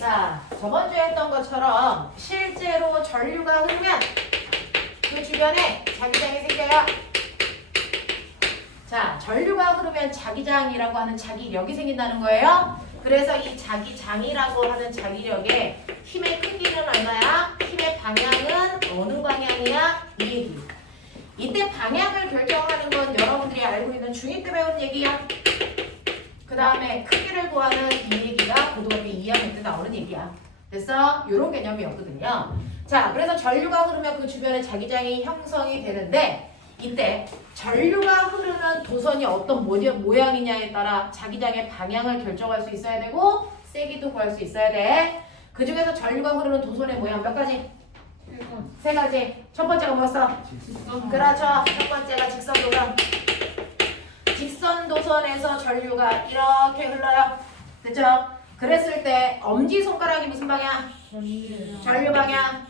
자, 저번 주에 했던 것처럼 실제로 전류가 흐르면 그 주변에 자기장이 생겨요. 자, 전류가 흐르면 자기장이라고 하는 자기력이 생긴다는 거예요. 그래서 이 자기장이라고 하는 자기력의 힘의 크기는 얼마야? 힘의 방향은 어느 방향이야? 이 얘기. 이때 방향을 결정하는 건 여러분들이 알고 있는 중2 때 배운 얘기야. 그 다음에 크기를 구하는 이 얘기가 고등학교 2학년 때 나오는 얘기야. 그래서 이런 개념이었거든요. 자, 그래서 전류가 흐르면 그 주변에 자기장이 형성이 되는데 이때 전류가 흐르는 도선이 어떤 모양이냐에 따라 자기장의 방향을 결정할 수 있어야 되고 세기도 구할 수 있어야 돼. 그 중에서 전류가 흐르는 도선의 모양 몇 가지? 세 가지. 첫 번째가 뭐였어? 그렇죠. 첫 번째가 직선 도선. 직선 도선에서 전류가 이렇게 흘러요. 됐죠? 그랬을 때 엄지손가락이 무슨 방향? 전류 방향.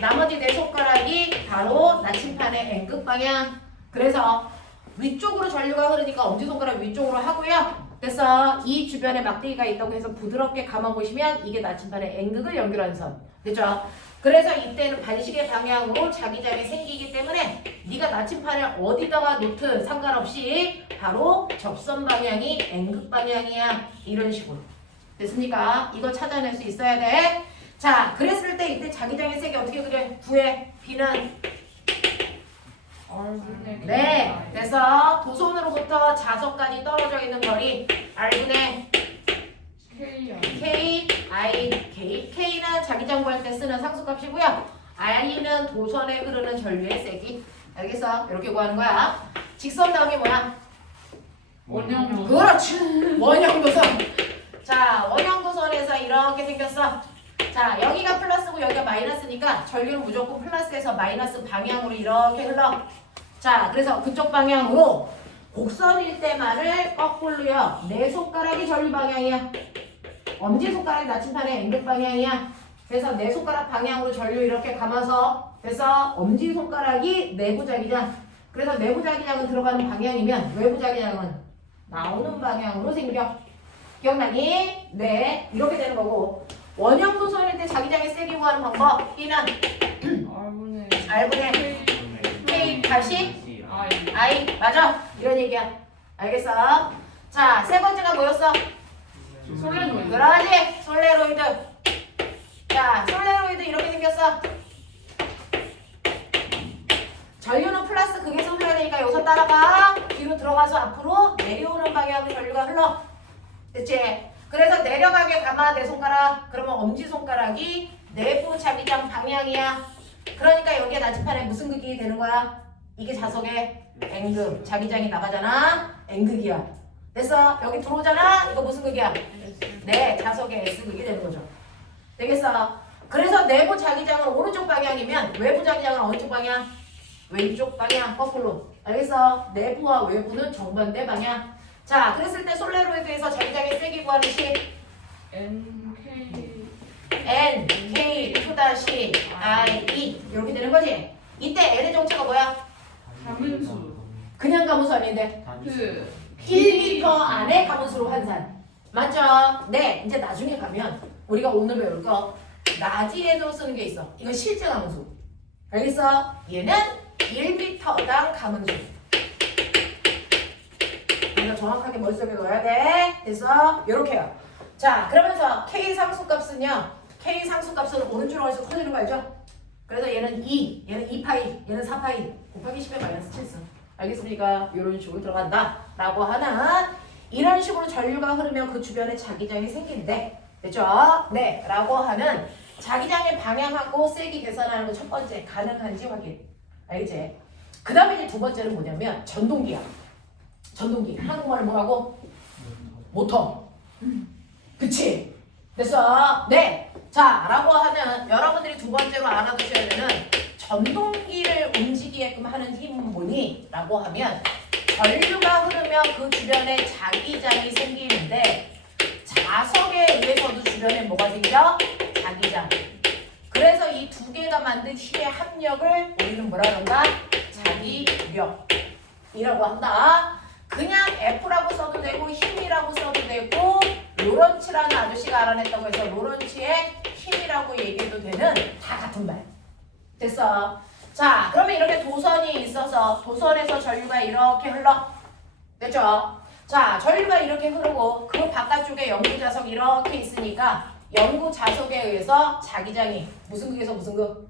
나머지 네 손가락이 바로 나침판의 N극 방향. 그래서 위쪽으로 전류가 흐르니까 엄지손가락 위쪽으로 하고요. 그래서 이 주변에 막대기가 있다고 해서 부드럽게 감아보시면 이게 나침판의 N극을 연결하는 선. 됐죠? 그래서 이때는 반시계 방향으로 자기장이 생기기 때문에 네가 나침판을 어디다가 놓든 상관없이 바로 접선 방향이 N극 방향이야. 이런 식으로. 됐습니까? 이거 찾아낼 수 있어야 돼. 자, 그랬을 때 이때 자기장의 색이 어떻게 그래? 구해. B는 네. 그래서 도선으로부터 자석까지 떨어져 있는 거리 R분의 K, I, K. K는 자기장 구할 때 쓰는 상수값이고요. I는 도선에 흐르는 전류의 세기. 알겠어? 이렇게 구하는 거야. 직선 다음이 뭐야? 원형. 그렇지. 원형도선. 자, 원형도선에서 이렇게 생겼어. 자, 여기가 플러스고 여기가 마이너스니까 전류는 무조건 플러스에서 마이너스 방향으로 이렇게 흘러. 자, 그래서 그쪽 방향으로 곡선일 때만을 거꾸로요. 내 손가락이 전류 방향이야. 엄지손가락이 나침판의 N극 방향이야. 그래서 내 손가락 방향으로 전류 이렇게 감아서 그래서 엄지손가락이 내부 자기장. 그래서 내부 자기장은 들어가는 방향이면 외부 자기장은 나오는 방향으로 생겨. 기억나니? 네. 이렇게 되는 거고 원형 도선일 때 자기장의 세기 구하는 방법 B는 R분의 K 다시 I. 맞아. 이런 얘기야. 알겠어? 자, 세 번째가 뭐였어? 솔레노이드. 그러지. 솔레로이드. 자, 솔레로이드 이렇게 생겼어. 전류는 플러스 극에서 흘러야 되니까 여기서 따라가. 뒤로 들어가서 앞으로 내려오는 방향으로 전류가 흘러. 됐지? 그래서 내려가게 감아 내 손가락. 그러면 엄지손가락이 내부 자기장 방향이야. 그러니까 여기에 나침판에 무슨 극이 되는 거야? 이게 자석의 N극. 자기장이 나가잖아. N극이야. 됐어? 여기 들어오잖아. 이거 무슨 극이야? 네, 자석의 S극이 되는 거죠. 되겠어? 그래서 내부 자기장은 오른쪽 방향이면 외부 자기장은 어느 쪽 방향? 왼쪽 방향. 거꾸로. 알겠어? 내부와 외부는 정반대 방향. 자, 그랬을 때 솔레로이드에서 자기장의 세기 구하는 식 NK N, K, F-I, E 이렇게 되는 거지? 이때 N의 정체가 뭐야? 가문수 그냥 가문수 아닌데 그 1m 안에 가문수로 환산. 맞죠? 네, 이제 나중에 가면 우리가 오늘 배울 거 나지에도 쓰는 게 있어. 이건 실제 가문수. 알겠어? 얘는 1m당 가문수. 그래서 정확하게 머릿속에 넣어야 돼. 그래서 이렇게요. 자, 그러면서 K 상수값은요. K 상수값은 오른쪽으로 해서 커지는 거 알죠? 그래서 얘는 2, 얘는 2파이, 얘는 4파이 곱하기 10의 마이너스 7승. 알겠습니까? 이런 식으로 들어간다 라고 하는 이런 식으로 전류가 흐르면 그 주변에 자기장이 생긴대. 됐죠? 네, 라고 하는 자기장의 방향하고 세기 계산하는 거 첫 번째 가능한지 확인. 알겠지? 그 다음에 이제 두 번째는 뭐냐면 전동기야. 전동기. 한국말로 뭐라고? 모터. 그치? 됐어? 네. 자, 라고 하면 여러분들이 두 번째로 알아두셔야 되는 전동기를 움직이게끔 하는 힘은 뭐니? 라고 하면 전류가 흐르면 그 주변에 자기장이 생기는데 자석에 의해서도 주변에 뭐가 생겨? 자기장. 그래서 이 두 개가 만든 힘의 합력을 우리는 뭐라 그런가? 자기력이라고 한다. 그냥 F라고 써도 되고 힘이라고 써도 되고 로런츠라는 아저씨가 알아냈다고 해서 로런츠의 힘이라고 얘기해도 되는 다 같은 말. 됐어. 자, 그러면 이렇게 도선이 있어서 도선에서 전류가 이렇게 흘러. 됐죠? 자, 전류가 이렇게 흐르고 그 바깥쪽에 영구자석 이렇게 있으니까 영구자석에 의해서 자기장이 무슨 극에서 무슨 극?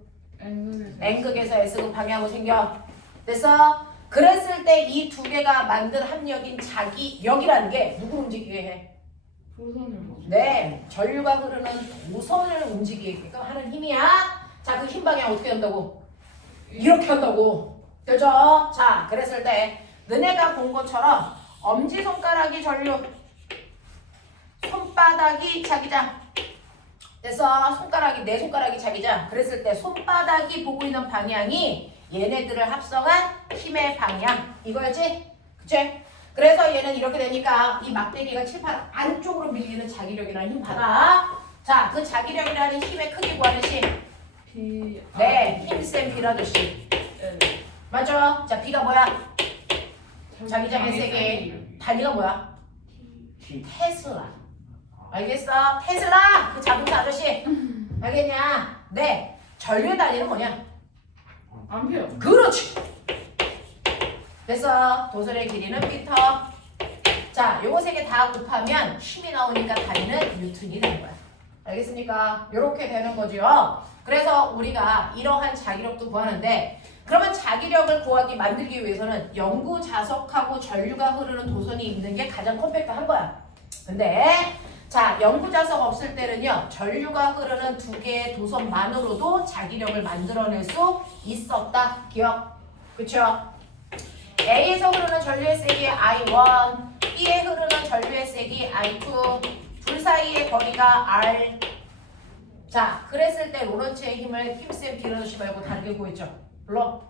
N극에서 S극 방향으로 생겨. 됐어? 그랬을 때 이 두 개가 만든 합력인 자기력이라는 게 누구를 움직이게 해? 도선을 뭐? 네, 전류가 흐르는 도선을 움직이게끔 하는 힘이야. 자, 그 힘 방향 어떻게 한다고? 이렇게 한다고. 되죠? 자, 그랬을 때 너네가 본 것처럼 엄지손가락이 전류, 손바닥이 자기장. 그래서 손가락이 내 손가락이 자기장. 그랬을 때 손바닥이 보고 있는 방향이 얘네들을 합성한 힘의 방향. 이거지? 그치? 그래서 얘는 이렇게 되니까 이 막대기가 칠판 안쪽으로 밀리는 자기력이라는 힘 받아. 자, 그 자기력이라는 힘의 크기 구하는 식. B. 네, 힘센 B라듯이. 맞죠? 자, B가 뭐야? 자기장의 세계. 단위가 뭐야? 테슬라. 알겠어? 테슬라! 그 자동차 아저씨. 알겠냐? 네. 전류의 단위는 뭐냐? 암페어. 그렇지. 그래서 도선의 길이는 미터. 자, 요거 세 개 다 곱하면 힘이 나오니까 단위는 뉴턴이 되는 거야. 알겠습니까? 요렇게 되는 거죠. 그래서 우리가 이러한 자기력도 구하는데, 그러면 자기력을 구하기 만들기 위해서는 영구 자석하고 전류가 흐르는 도선이 있는 게 가장 컴팩트한 거야. 근데 자, 영구 자석 없을 때는요, 전류가 흐르는 두 개의 도선만으로도 자기력을 만들어낼 수 있었다. 기억? 그쵸? A에서 흐르는 전류의 세기 I1, B에 흐르는 전류의 세기 I2, 둘 사이의 거리가 R. 자, 그랬을 때 로런츠의 힘을 힘센 B라듯이 말고 다르게 구했죠. 불러.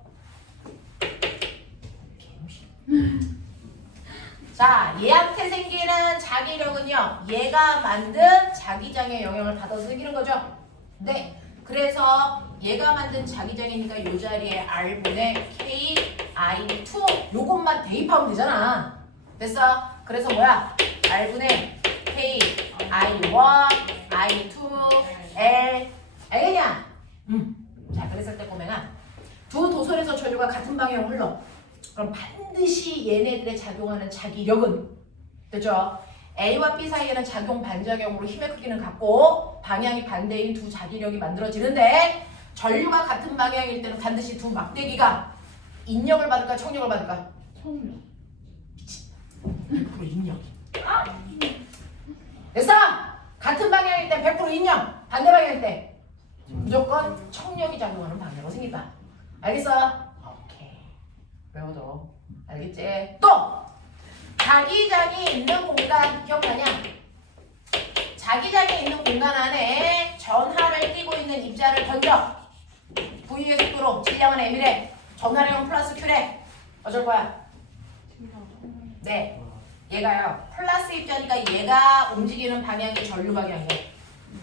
자, 얘한테 생기는 자기력은요, 얘가 만든 자기장의 영향을 받아서 생기는 거죠. 네. 그래서 얘가 만든 자기장이니까 이 자리에 R분의 K, I2 요것만 대입하면 되잖아. 됐어? 그래서 뭐야? R분의 K, I1, I2, L. 알겠냐? 자, 그랬을 때 보면은 두 도선에서 전류가 같은 방향으로 흘러. 그럼 반드시 얘네들의 작용하는 자기력은, 됐죠? A와 B 사이에는 작용 반작용으로 힘의 크기는 같고 방향이 반대인 두 자기력이 만들어지는데, 전류가 같은 방향일 때는 반드시 두 막대기가 인력을 받을까 청력을 받을까? 청력. 100% 인력. 됐어? 같은 방향일 때 100% 인력, 반대 방향일 때 무조건 청력이 작용하는 방향으로 생긴다. 알겠어? 오케이. 외워둬. 알겠지? 또! 자기장이 있는 공간 기억하냐? 자기장이 있는 공간 안에 전하를 띄고 있는 입자를 던져. V의 속도로 질량은 M이래. 전하량은 플러스 Q래. 어쩔 거야? 네. 얘가요. 플러스 입자니까 얘가 움직이는 방향이 전류 방향이야.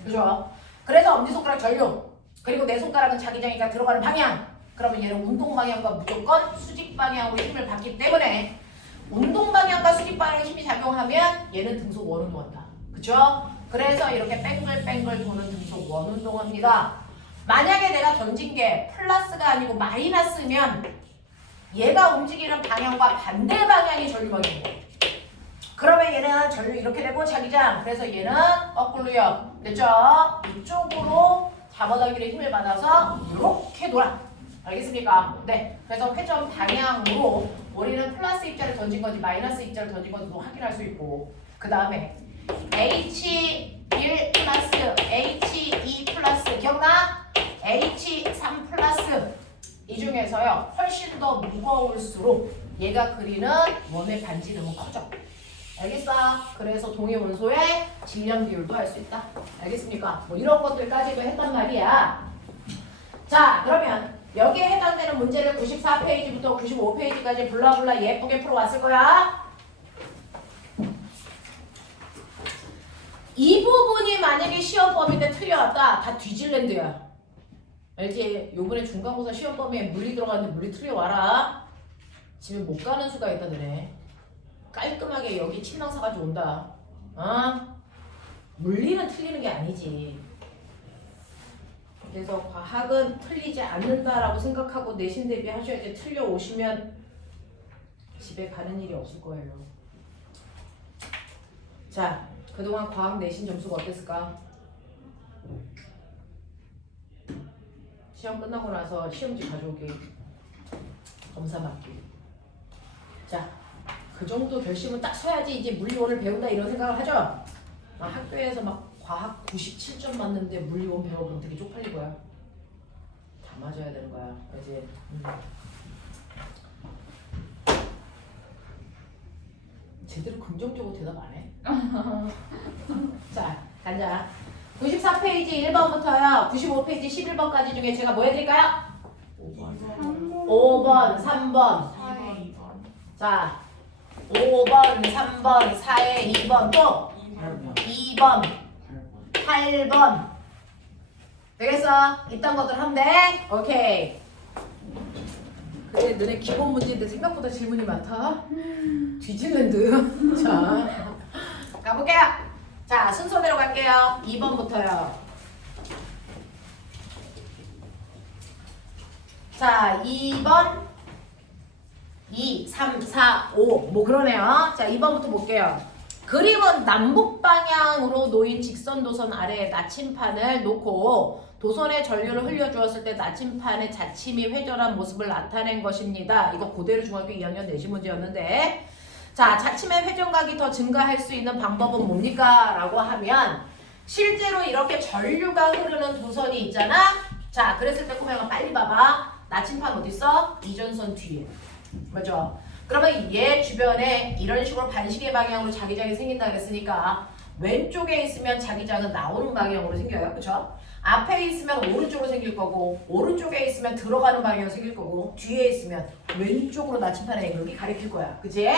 그죠? 그래서 엄지손가락 전류. 그리고 내 손가락은 자기장이니까 들어가는 방향. 그러면 얘는 운동 방향과 무조건 수직 방향으로 힘을 받기 때문에 운동 방향과 수직 방향으로 힘이 작용하면 얘는 등속 원운동한다. 그쵸? 그래서 이렇게 뺑글뺑글 도는 등속 원운동합니다. 만약에 내가 던진 게 플러스가 아니고 마이너스면 얘가 움직이는 방향과 반대 방향이 전류 방향이고, 그러면 얘는 전류 이렇게 되고 자기장. 그래서 얘는 거꾸로요. 됐죠? 이쪽으로 잡아당기는 힘을 받아서 이렇게 돌아. 알겠습니까? 네. 그래서 회전 방향으로 우리는 플러스 입자를 던진 건지 마이너스 입자를 던진 건지도 확인할 수 있고, 그 다음에 H1 플러스 H2 플러스 기억나? H3 플러스 이 중에서요 훨씬 더 무거울수록 얘가 그리는 원의 반지름은 커져. 알겠어? 그래서 동의 원소의 질량 비율도 할 수 있다. 알겠습니까? 뭐 이런 것들까지도 했단 말이야. 자, 그러면 여기에 해당되는 문제를 94페이지부터 95페이지까지 블라블라 예쁘게 풀어왔을 거야. 이 부분이 만약에 시험 범위인데 틀려왔다. 다 뒤질랜드야. 알지? 요번에 중간고사 시험 범위에 물리 들어갔는데 물리 틀려와라. 집에 못 가는 수가 있다 너네. 깔끔하게 여기 침낭 사가지고 온다. 어? 물리는 틀리는 게 아니지. 그래서 과학은 틀리지 않는다라고 생각하고 내신 대비하셔야지. 틀려 오시면 집에 가는 일이 없을 거예요. 자, 그동안 과학 내신 점수가 어땠을까? 시험 끝나고 나서 시험지 가져오기, 검사 받기. 자, 그 정도 결심은 딱 서야지 이제 물리 오늘 배운다 이런 생각을 하죠? 학교에서 막 과학 97점 맞는데 물리 온 배워보면 되게 쪽팔릴 거야. 다 맞아야 되는 거야. 이제 제대로 긍정적으로 대답 안 해? 자, 간자. 94페이지 1번부터요. 95페이지 11번까지 중에 제가 뭐 해드릴까요? 5번, 3번. 4에 2번. 자, 5번, 3번, 4에 2번 또 2번, 8번. 되겠어? 이딴 것들 하면 돼? 오케이. 그래, 너네 기본 문제인데 생각보다 질문이 많다. 뒤질랜드. 자, 가볼게요. 자, 순서대로 갈게요. 2번부터요. 자, 2번, 2, 3, 4, 5. 뭐 그러네요. 자, 2번부터 볼게요. 그림은 남북 방향으로 놓인 직선 도선 아래에 나침판을 놓고 도선에 전류를 흘려주었을 때 나침판의 자침이 회전한 모습을 나타낸 것입니다. 이거 고대로 중학교 2학년 내신 문제였는데, 자, 자침의 회전각이 더 증가할 수 있는 방법은 뭡니까? 라고 하면 실제로 이렇게 전류가 흐르는 도선이 있잖아. 자, 그랬을 때 꼬맹아 빨리 봐봐. 나침판 어딨어? 이전선 뒤에. 맞죠? 그러면 얘 주변에 이런 식으로 반시계 방향으로 자기장이 생긴다 그랬으니까 왼쪽에 있으면 자기장은 나오는 방향으로 생겨요. 그쵸? 앞에 있으면 오른쪽으로 생길 거고, 오른쪽에 있으면 들어가는 방향으로 생길 거고, 뒤에 있으면 왼쪽으로 나침판의 앵글이 가리킬 거야. 그치?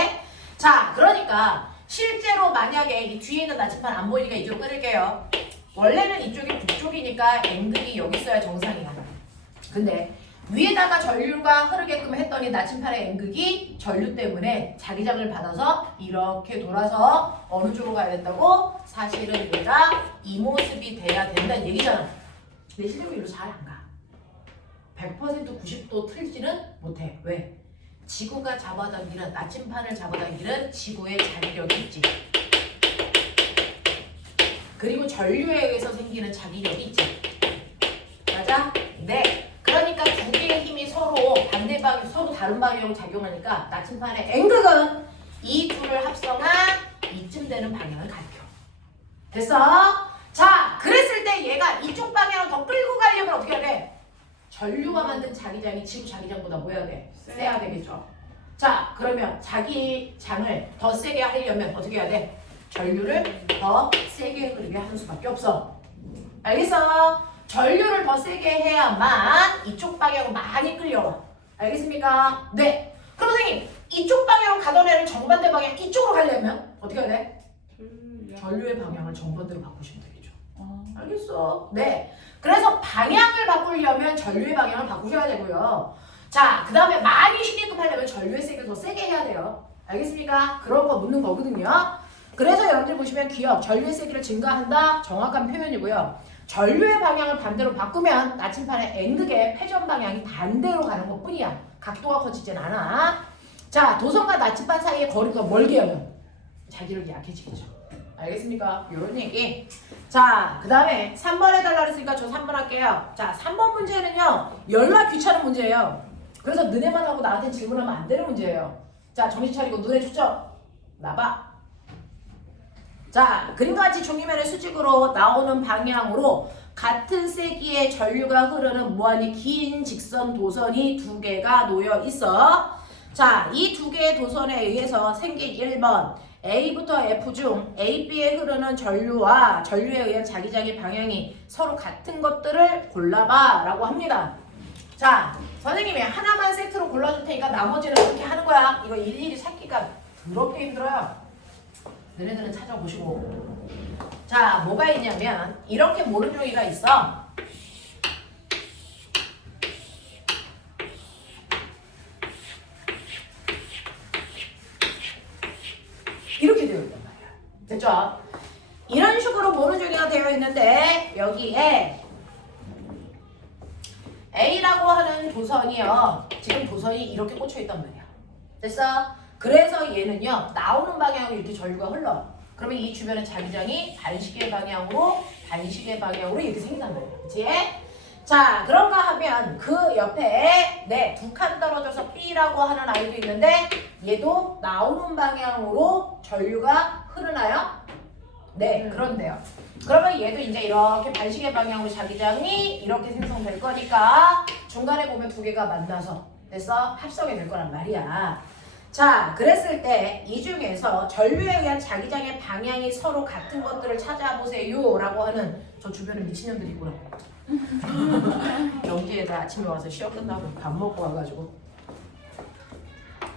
자, 그러니까 실제로 만약에 이 뒤에 있는 나침판 안 보이니까 이쪽으로 끊을게요. 원래는 이쪽이 북쪽이니까 앵글이 여기 있어야 정상이야. 근데 위에다가 전류가 흐르게끔 했더니 나침판의 앵극이 전류 때문에 자기장을 받아서 이렇게 돌아서 어느 쪽으로 가야 된다고? 사실은 얘가 이 모습이 돼야 된다는 얘기잖아. 근데 실제로 이로 잘 안 가. 100% 90도 틀지는 못해. 왜? 지구가 잡아당기는, 나침판을 잡아당기는 지구의 자기력이 있지. 그리고 전류에 의해서 생기는 자기력이 있지. 맞아? 네. 그러니까 두 개의 힘이 서로 반대 방향, 서로 다른 방향으로 작용하니까 나침판의 앵극은 이 둘을 합성한 이쯤 되는 방향을 가리켜. 됐어? 자, 그랬을 때 얘가 이쪽 방향으로 더 끌고 가려면 어떻게 해야 돼? 전류가 만든 자기장이 지구 자기장보다 뭐 해야 돼? 세야 되겠죠. 자, 그러면 자기장을 더 세게 하려면 어떻게 해야 돼? 전류를 더 세게 흐르게 하는 수밖에 없어. 알겠어? 전류를 더 세게 해야만 이쪽 방향으로 많이 끌려와. 알겠습니까? 네. 그럼 선생님, 이쪽 방향으로 가던 애를 정반대 방향 이쪽으로 가려면 어떻게 해야 돼? 전류의 방향을 정반대로 바꾸시면 되겠죠. 알겠어. 네. 그래서 방향을 바꾸려면 전류의 방향을 바꾸셔야 되고요. 자, 그 다음에 많이 쉬게끔 하려면 전류의 세기를 더 세게 해야 돼요. 알겠습니까? 그런 거 묻는 거거든요. 그래서 여러분들 보시면 기억, 전류의 세기를 증가한다. 정확한 표현이고요. 전류의 방향을 반대로 바꾸면 나침판의 앵극의 회전 방향이 반대로 가는 것 뿐이야. 각도가 커지진 않아. 자, 도선과 나침판 사이의 거리가 멀게 하면 자기력이 약해지겠죠. 알겠습니까? 요런 얘기. 자, 그 다음에 3번 해달라 그랬으니까 저 3번 할게요. 자, 3번 문제는요, 열나 귀찮은 문제예요. 그래서 너네만 하고 나한테 질문하면 안 되는 문제예요. 자, 정신 차리고 눈에 초점 나봐. 자, 그림과 같이 종이면의 수직으로 나오는 방향으로 같은 세기의 전류가 흐르는 무한히 긴 직선 도선이 두 개가 놓여 있어. 자, 이 두 개의 도선에 의해서 생긴 1번 A부터 F 중 A, B에 흐르는 전류와 전류에 의한 자기장의 방향이 서로 같은 것들을 골라봐 라고 합니다. 자, 선생님이 하나만 세트로 골라줄 테니까 나머지는 어떻게 하는 거야? 이거 일일이 찾기가 더럽게 힘들어요. 너네들은 찾아보시고. 자, 뭐가 있냐면 이렇게 모른 종이가 있어. 이렇게 되어 있단 말이야. 됐죠? 이런 식으로 모른 여기에 A라고 하는 도선이요. 지금 도선이 이렇게 꽂혀 있단 말이야. 됐어? 그래서 얘는요. 나오는 방향으로 이렇게 전류가 흘러. 그러면 이 주변의 자기장이 반시계 방향으로 이렇게 생긴단 말이야. 그치? 자, 그런가 하면 그 옆에 네, 두 칸 떨어져서 B라고 하는 아이도 있는데 얘도 나오는 방향으로 전류가 흐르나요? 네, 그런데요. 그러면 얘도 이제 이렇게 반시계 방향으로 자기장이 이렇게 생성될 거니까 중간에 보면 두 개가 만나서 됐어? 합성이 될 거란 말이야. 자, 그랬을 때 이 중에서 전류에 의한 자기장의 방향이 서로 같은 것들을 찾아보세요 라고 하는 저 주변에 미친년들이 있구나. 영지에다 아침에 와서 시험 끝나고 밥 먹고 와가지고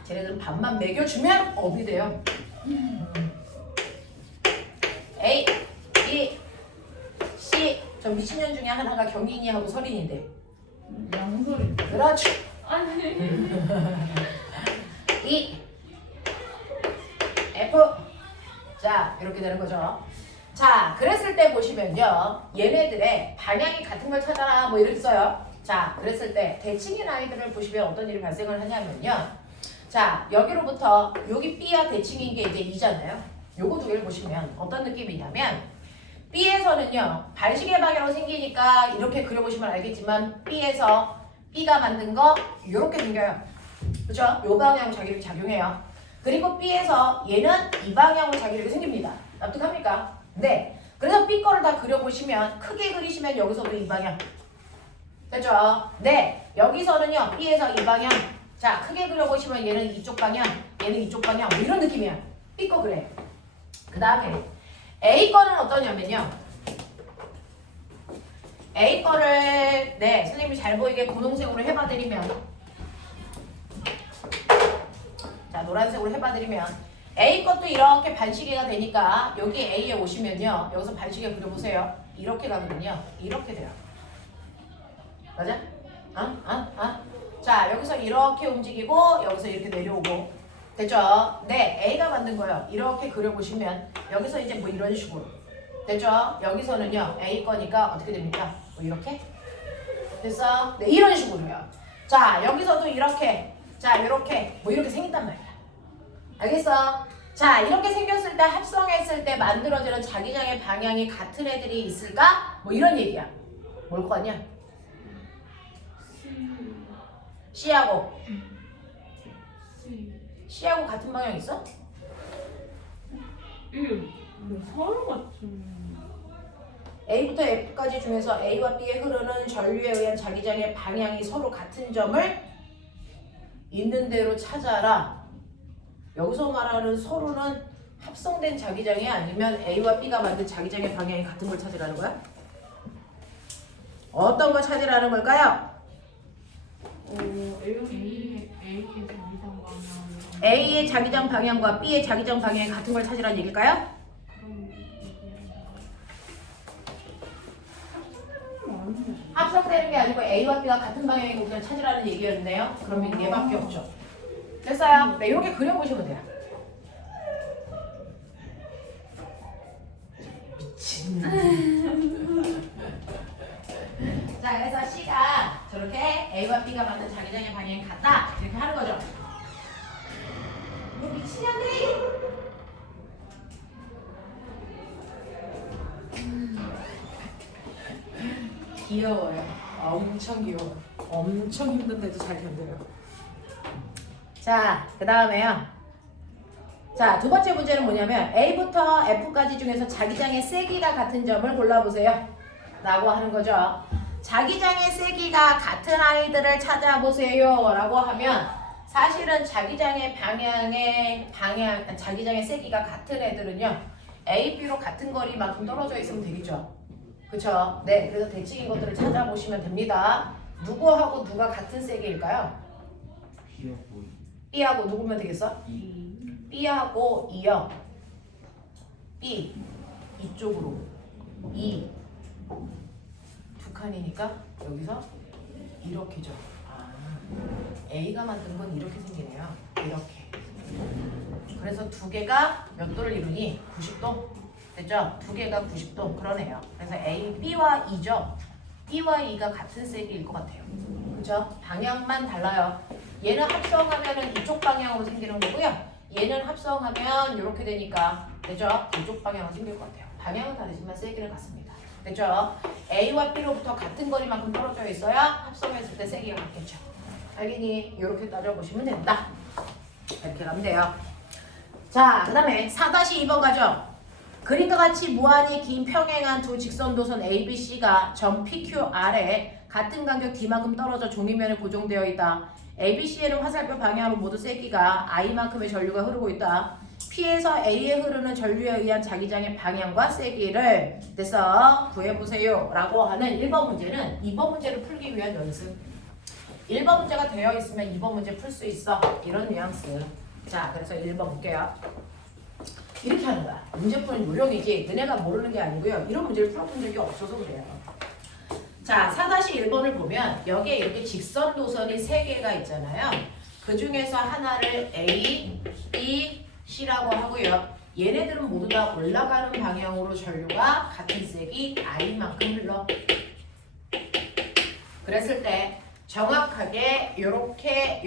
쟤네들은 밥만 먹여주면 업이 돼요. A, B, C. 저 미친년 중에 하나가 경인이하고 설인인데. 양설이. 그렇지. 아니. E, F. 자, 이렇게 되는 거죠. 자, 그랬을 때 보시면요. 얘네들의 방향이 같은 걸 찾아라 뭐 이렇게 써요. 자, 그랬을 때 대칭인 아이들을 보시면 어떤 일이 발생을 하냐면요. 자, 여기로부터 여기 B와 대칭인 게 이제 2잖아요. 요거 두 개를 보시면 어떤 느낌이냐면 B에서는요. 반시계 방향으로 생기니까 이렇게 그려보시면 알겠지만 B에서 B가 만든 거 이렇게 생겨요. 그죠? 요 방향으로 자기력이 작용해요. 그리고 B에서 얘는 이 방향으로 자기력이 생깁니다. 납득합니까? 네. 그래서 B 거를 다 그려보시면 크게 그리시면 여기서도 이 방향. 됐죠? 네. 여기서는요. B에서 이 방향. 자, 크게 그려보시면 얘는 이쪽 방향, 얘는 이쪽 방향. 뭐 이런 느낌이야. B 거 그래. 그 다음에 A 거는 어떠냐면요. A 거를 네 선생님이 잘 보이게 분홍색으로 해봐드리면 자 노란색으로 해봐드리면 A 것도 이렇게 반시계가 되니까 여기 A에 오시면요. 여기서 반시계 그려보세요. 이렇게 가거든요. 이렇게 돼요. 맞아? 자 여기서 이렇게 움직이고 여기서 이렇게 내려오고 됐죠? 네, A가 만든 거예요. 이렇게 그려보시면 여기서 이제 뭐 이런 식으로 됐죠? 여기서는요 A 거니까 어떻게 됩니까? 뭐 이렇게 됐어? 네, 이런 식으로요. 자 여기서도 이렇게 자 이렇게 뭐 이렇게 생긴단 말이야. 알겠어? 자 이렇게 생겼을 때 합성했을 때 만들어지는 자기장의 방향이 같은 애들이 있을까? 뭐 이런 얘기야. 뭘 거 같냐? C하고 C하고 같은 방향 있어? 이게 서로 같은. A부터 F까지 중에서 A와 B에 흐르는 전류에 의한 자기장의 방향이 서로 같은 점을 있는 대로 찾아라. 여기서 말하는 서로는 합성된 자기장이 아니면 A와 B가 만든 자기장의 방향이 같은 걸 찾으라는 거야? 어떤 걸 찾으라는 걸까요? A의 자기장 방향과 B의 자기장 방향이 같은 걸 찾으라는 얘기일까요? 합성되는 게 아니고 A와 B가 같은 방향인 것을 찾으라는 얘기였는데요. 그러면 얘밖에 없죠. 됐어요? 네, 이렇게 그려보시면 돼요. 미친. 자, 그래서 C가 저렇게 A와 B가 만든 자기장의 방향이 같다. 이렇게 하는 거죠. 뭐 미친년들이! 귀여워요. 엄청 귀여워. 엄청 힘든데도 잘 견뎌요. 자, 그 다음에요. 자, 두 번째 문제는 뭐냐면 A부터 F까지 중에서 자기장의 세기가 같은 점을 골라보세요. 라고 하는 거죠. 자기장의 세기가 같은 아이들을 찾아보세요. 라고 하면 사실은 자기장의 자기장의 세기가 같은 애들은요. A, B로 같은 거리만큼 떨어져 있으면 되겠죠. 그쵸? 네, 그래서 대칭인 것들을 찾아보시면 됩니다. 누구하고 누가 같은 세기일까요? B하고 누구면 되겠어? B하고 2요. B 이쪽으로 2 두 칸이니까 여기서 이렇게죠. A가 만든 건 이렇게 생기네요. 이렇게. 그래서 두 개가 몇 도를 이루니? 90도? 됐죠? 두 개가 90도 그러네요. 그래서 A, B와 E죠. B와 E가 같은 세기일 것 같아요. 그죠? 방향만 달라요. 얘는 합성하면은 이쪽 방향으로 생기는 거고요. 얘는 합성하면 이렇게 되니까 되죠? 이쪽 방향으로 생길 것 같아요. 방향은 다르지만 세기는 같습니다. 됐죠? A와 B로부터 같은 거리만큼 떨어져 있어야 합성했을 때 세기가 같겠죠. 알겠니? 이렇게 따져보시면 된다. 이렇게 가면 돼요. 자, 그 다음에 4-2번 가죠. 그림과 같이 무한히 긴 평행한 두 직선도선 ABC가 점 PQR에 같은 간격 D만큼 떨어져 종이면에 고정되어 있다. ABC에는 화살표 방향으로 모두 세기가 I만큼의 전류가 흐르고 있다. P에서 A에 흐르는 전류에 의한 자기장의 방향과 세기를 그래서 구해보세요 라고 하는 1번 문제는 2번 문제를 풀기 위한 연습. 1번 문제가 되어 있으면 2번 문제 풀 수 있어. 이런 뉘앙스. 자, 그래서 1번 볼게요. 이렇게 하는 거야. 문제 푸는 요령이지 너네가 모르는 게 아니고요. 이런 문제를 풀어본 적이 없어서 그래요. 자, 4-1번을 보면 여기에 이렇게 직선 도선이 3개가 있잖아요. 그 중에서 하나를 A, B, C라고 하고요. 얘네들은 모두 다 올라가는 방향으로 전류가 같은 세기 I만큼 흘러. 그랬을 때 정확하게 요렇게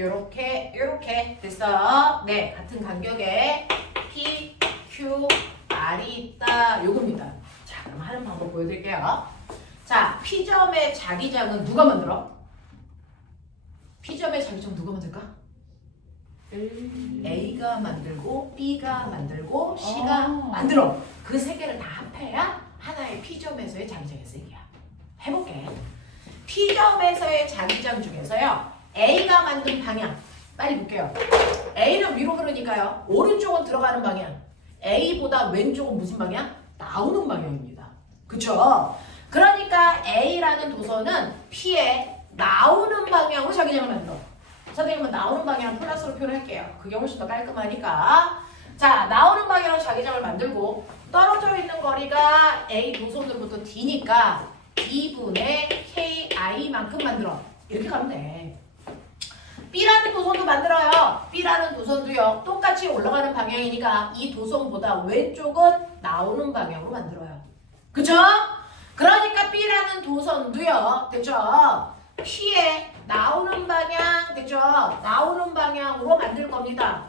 됐어. 네, 같은 간격에 P, Q, R이 있다. 요겁니다. 자, 그럼 하는 방법 보여드릴게요. 자, P점의 자기장은 누가 만들어? P점의 자기장 누가 만들까? A가 만들고 B가 만들고 C가 만들어. 그 세 개를 다 합해야 하나의 P점에서의 자기장의 세기야. 해볼게. P점에서의 자기장 중에서요. A가 만든 방향. 빨리 볼게요. A는 위로 흐르니까요. 오른쪽은 들어가는 방향. A보다 왼쪽은 무슨 방향? 나오는 방향입니다. 그쵸? 그러니까 A라는 도선은 P에 나오는 방향으로 자기장을 만들어. 선생님은 나오는 방향 플러스로 표현할게요. 그게 훨씬 더 깔끔하니까. 자, 나오는 방향으로 자기장을 만들고 떨어져 있는 거리가 A 도선으로부터 D니까 D분의 KI만큼 만들어. 이렇게 가면 돼. B라는 도선도 만들어요. B라는 도선도요. 똑같이 올라가는 방향이니까 이 도선보다 왼쪽은 나오는 방향으로 만들어요. 그쵸? 그러니까 B라는 도선도요. 됐죠? P에 나오는 방향, 됐죠? 나오는 방향으로 만들 겁니다.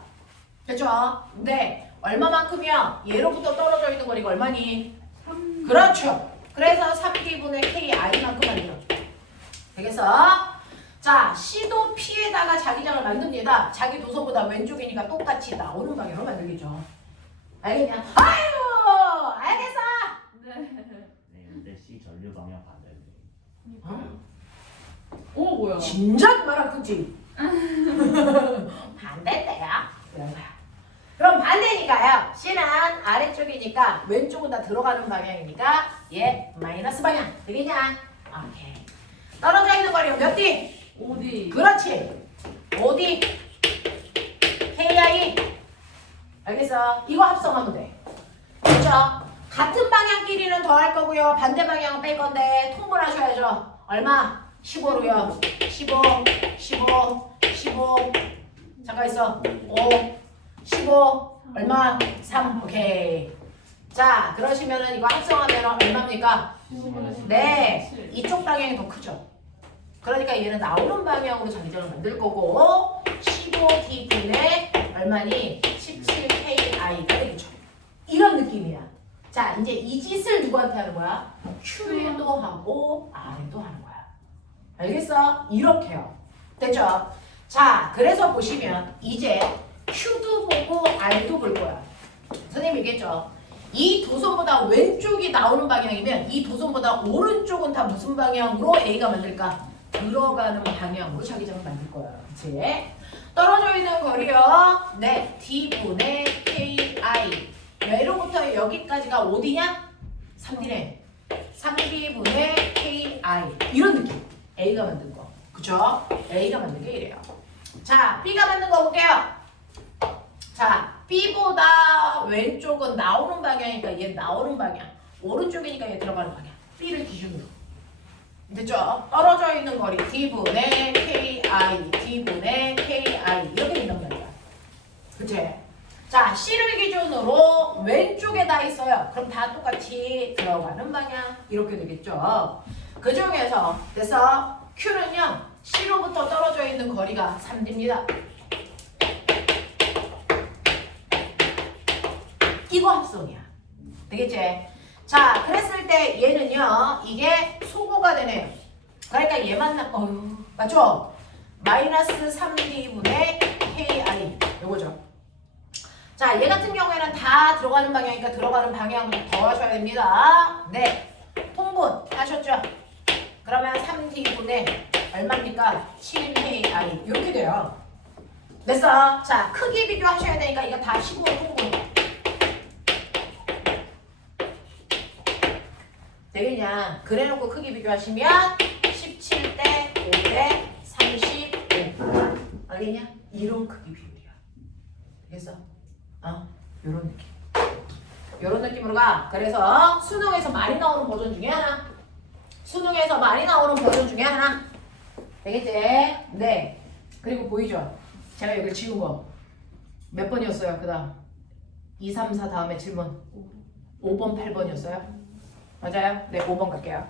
됐죠? 근데 얼마만큼이야? 얘로부터 떨어져 있는 거리가 얼마니? 3. 그렇죠. 그래서 3D분의 KI만큼 만들어. 되겠어? 자, C도 P에다가 자기장을 만듭니다. 자기 도선보다 왼쪽이니까 똑같이 나오는 방향으로 만들겠죠. 알겠냐? 아유! 알겠어! 네. 네, 근데 C 전류 방향 반대인데. 어? 오, 뭐야? 진작 말았겠지. 반대때야. 이런 거야. 그럼 반대니까요. C는 아래쪽이니까 왼쪽은 다 들어가는 방향이니까 얘 마이너스 방향. 되겠냐? 오케이. 떨어져 있는 거리가 몇 D? 5D. 그렇지. 5D. KI. 알겠어? 이거 합성하면 돼. 그렇죠? 같은 방향끼리는 더 할 거고요. 반대 방향은 뺄 건데 통분하셔야죠. 얼마? 15로요. 15. 잠깐 있어. 5. 15. 얼마? 3. 오케이. 자, 그러시면은 이거 합성하면 얼마입니까? 네. 이쪽 방향이 더 크죠. 그러니까 얘는 나오는 방향으로 자기장을 만들 거고 15D분의 얼마니? 17KI가 되겠죠. 이런 느낌이야. 자, 이제 이 짓을 누구한테 하는 거야? Q에도 하고 R에도 하는 거야. 알겠어? 이렇게요. 됐죠? 자, 그래서 보시면 이제 Q도 보고 R도 볼 거야. 선생님 얘기했죠? 이 도선보다 왼쪽이 나오는 방향이면 이 도선보다 오른쪽은 다 무슨 방향으로 A가 만들까? 들어가는 방향으로 자기장을 만들 거야. 그치? 떨어져 있는 거리요. 네, D분의 KI. 얘로부터 여기까지가 어디냐? 3D네. 3D분의 KI. 이런 느낌. A가 만든 거. 그쵸? A가 만든 게 이래요. 자, B가 만든 거 볼게요. 자, B보다 왼쪽은 나오는 방향이니까 얘 나오는 방향. 오른쪽이니까 얘 들어가는 방향. B를 기준으로. 됐죠? 떨어져 있는 거리 D분의 KI, D분의 KI 이렇게 된단 말이야. 그치? 자, C를 기준으로 왼쪽에 다 있어요. 그럼 다 똑같이 들어가는 방향 이렇게 되겠죠. 그 중에서 그래서 Q는요. C로부터 떨어져 있는 거리가 3D입니다. 이거 합성이야. 되겠지? 자, 그랬을 때 얘는요. 이게 소거가 되네요. 그러니까 얘만 맞죠? 마이너스 3D분의 KI 요거죠. 자, 얘 같은 경우에는 다 들어가는 방향이니까 들어가는 방향으로 더하셔야 됩니다. 네, 통분 하셨죠? 그러면 3D분의 얼마입니까? 7KI 이렇게 돼요. 됐어? 자, 크기 비교하셔야 되니까 이거 다 15 통분 되겠냐? 그래놓고 크기 비교하시면 17대 5대 35 알겠냐? 이런 크기 비율이야. 되겠어? 요런 느낌. 요런 느낌으로 가. 그래서 수능에서 많이 나오는 버전 중에 하나. 수능에서 많이 나오는 버전 중에 하나. 되겠지? 네. 그리고 보이죠? 제가 여기 지운 거. 몇 번이었어요? 그 다음. 2, 3, 4 다음에 질문. 5번, 8번이었어요? 맞아요? 네, 5번 갈게요.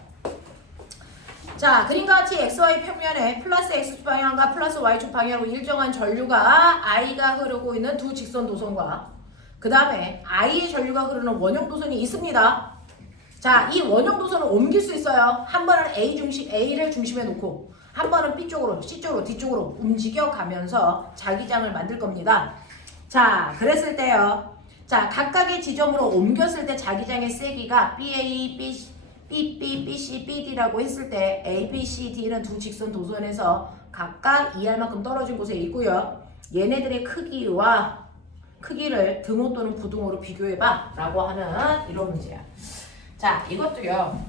자, 그림과 같이 XY 평면에 플러스 X축 방향과 플러스 Y축 방향으로 일정한 전류가 I가 흐르고 있는 두 직선 도선과 그 다음에 I의 전류가 흐르는 원형 도선이 있습니다. 자, 이 원형 도선을 옮길 수 있어요. 한 번은 A를 중심에 놓고 한 번은 B쪽으로, C쪽으로, D쪽으로 움직여 자기장을 만들 겁니다. 자, 그랬을 때요. 자, 각각의 지점으로 옮겼을 때 자기장의 세기가 BA, BB, BC, BD라고 했을 때 A, B, C, D는 두 직선 도선에서 각각 2R만큼 떨어진 곳에 있고요. 얘네들의 크기를 등호 또는 부등호로 비교해봐 라고 하는 이런 문제야. 자, 이것도요.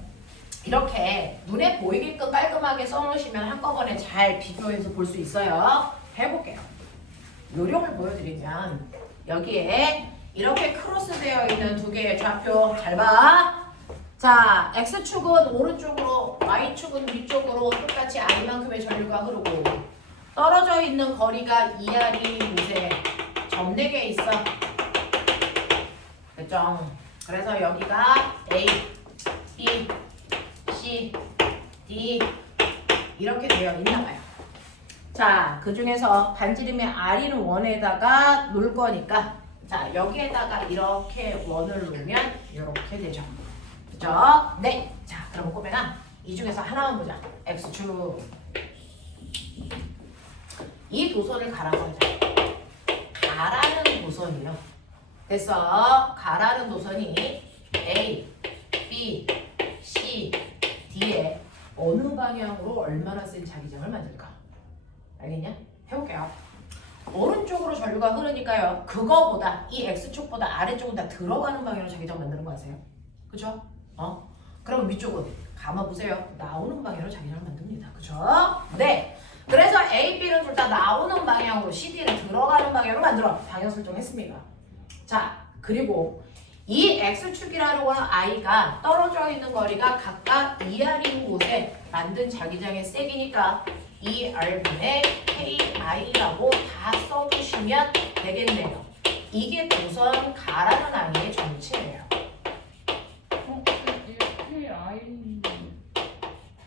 이렇게 눈에 보이게끔 깔끔하게 써놓으시면 한꺼번에 잘 비교해서 볼 수 있어요. 해볼게요. 요령을 보여드리면 여기에 이렇게 크로스되어 있는 두 개의 좌표 잘 봐. 자, X축은 오른쪽으로, Y축은 위쪽으로 똑같이 I만큼의 전류가 흐르고 떨어져 있는 거리가 2R인 곳에 점 4개 있어. 됐죠? 그래서 여기가 A, B, C, D 이렇게 되어 있나봐요. 자, 그 중에서 반지름의 R인 원에다가 놓을 거니까 자, 여기에다가 이렇게 원을 놓으면 이렇게 되죠. 그죠? 네. 자, 그럼 꼬매가 이 중에서 하나만 보자. X축. 이 도선을 가라고 하자. 가라는 도선이요. 됐어. 가라는 도선이 A, B, C, D에 어느 방향으로 얼마나 센 자기장을 만들까? 알겠냐? 해볼게요. 오른쪽으로 전류가 흐르니까요. 그거보다 이 X축보다 아래쪽은 다 들어가는 방향으로 자기장 만드는 거 아세요? 그죠? 그럼 위쪽은 감아보세요. 나오는 방향으로 자기장을 만듭니다. 그죠? 네. 그래서 A, B는 둘 다 나오는 방향으로 CD는 들어가는 방향으로 만들어. 방향 설정했습니다. 자, 그리고 이 X축이라는 거는 I가 떨어져 있는 거리가 각각 2R인 곳에 만든 자기장의 세기니까 2R분의 KI라고 다 써주시면 되겠네요. 이게 도선 가라는 아이의 전체예요.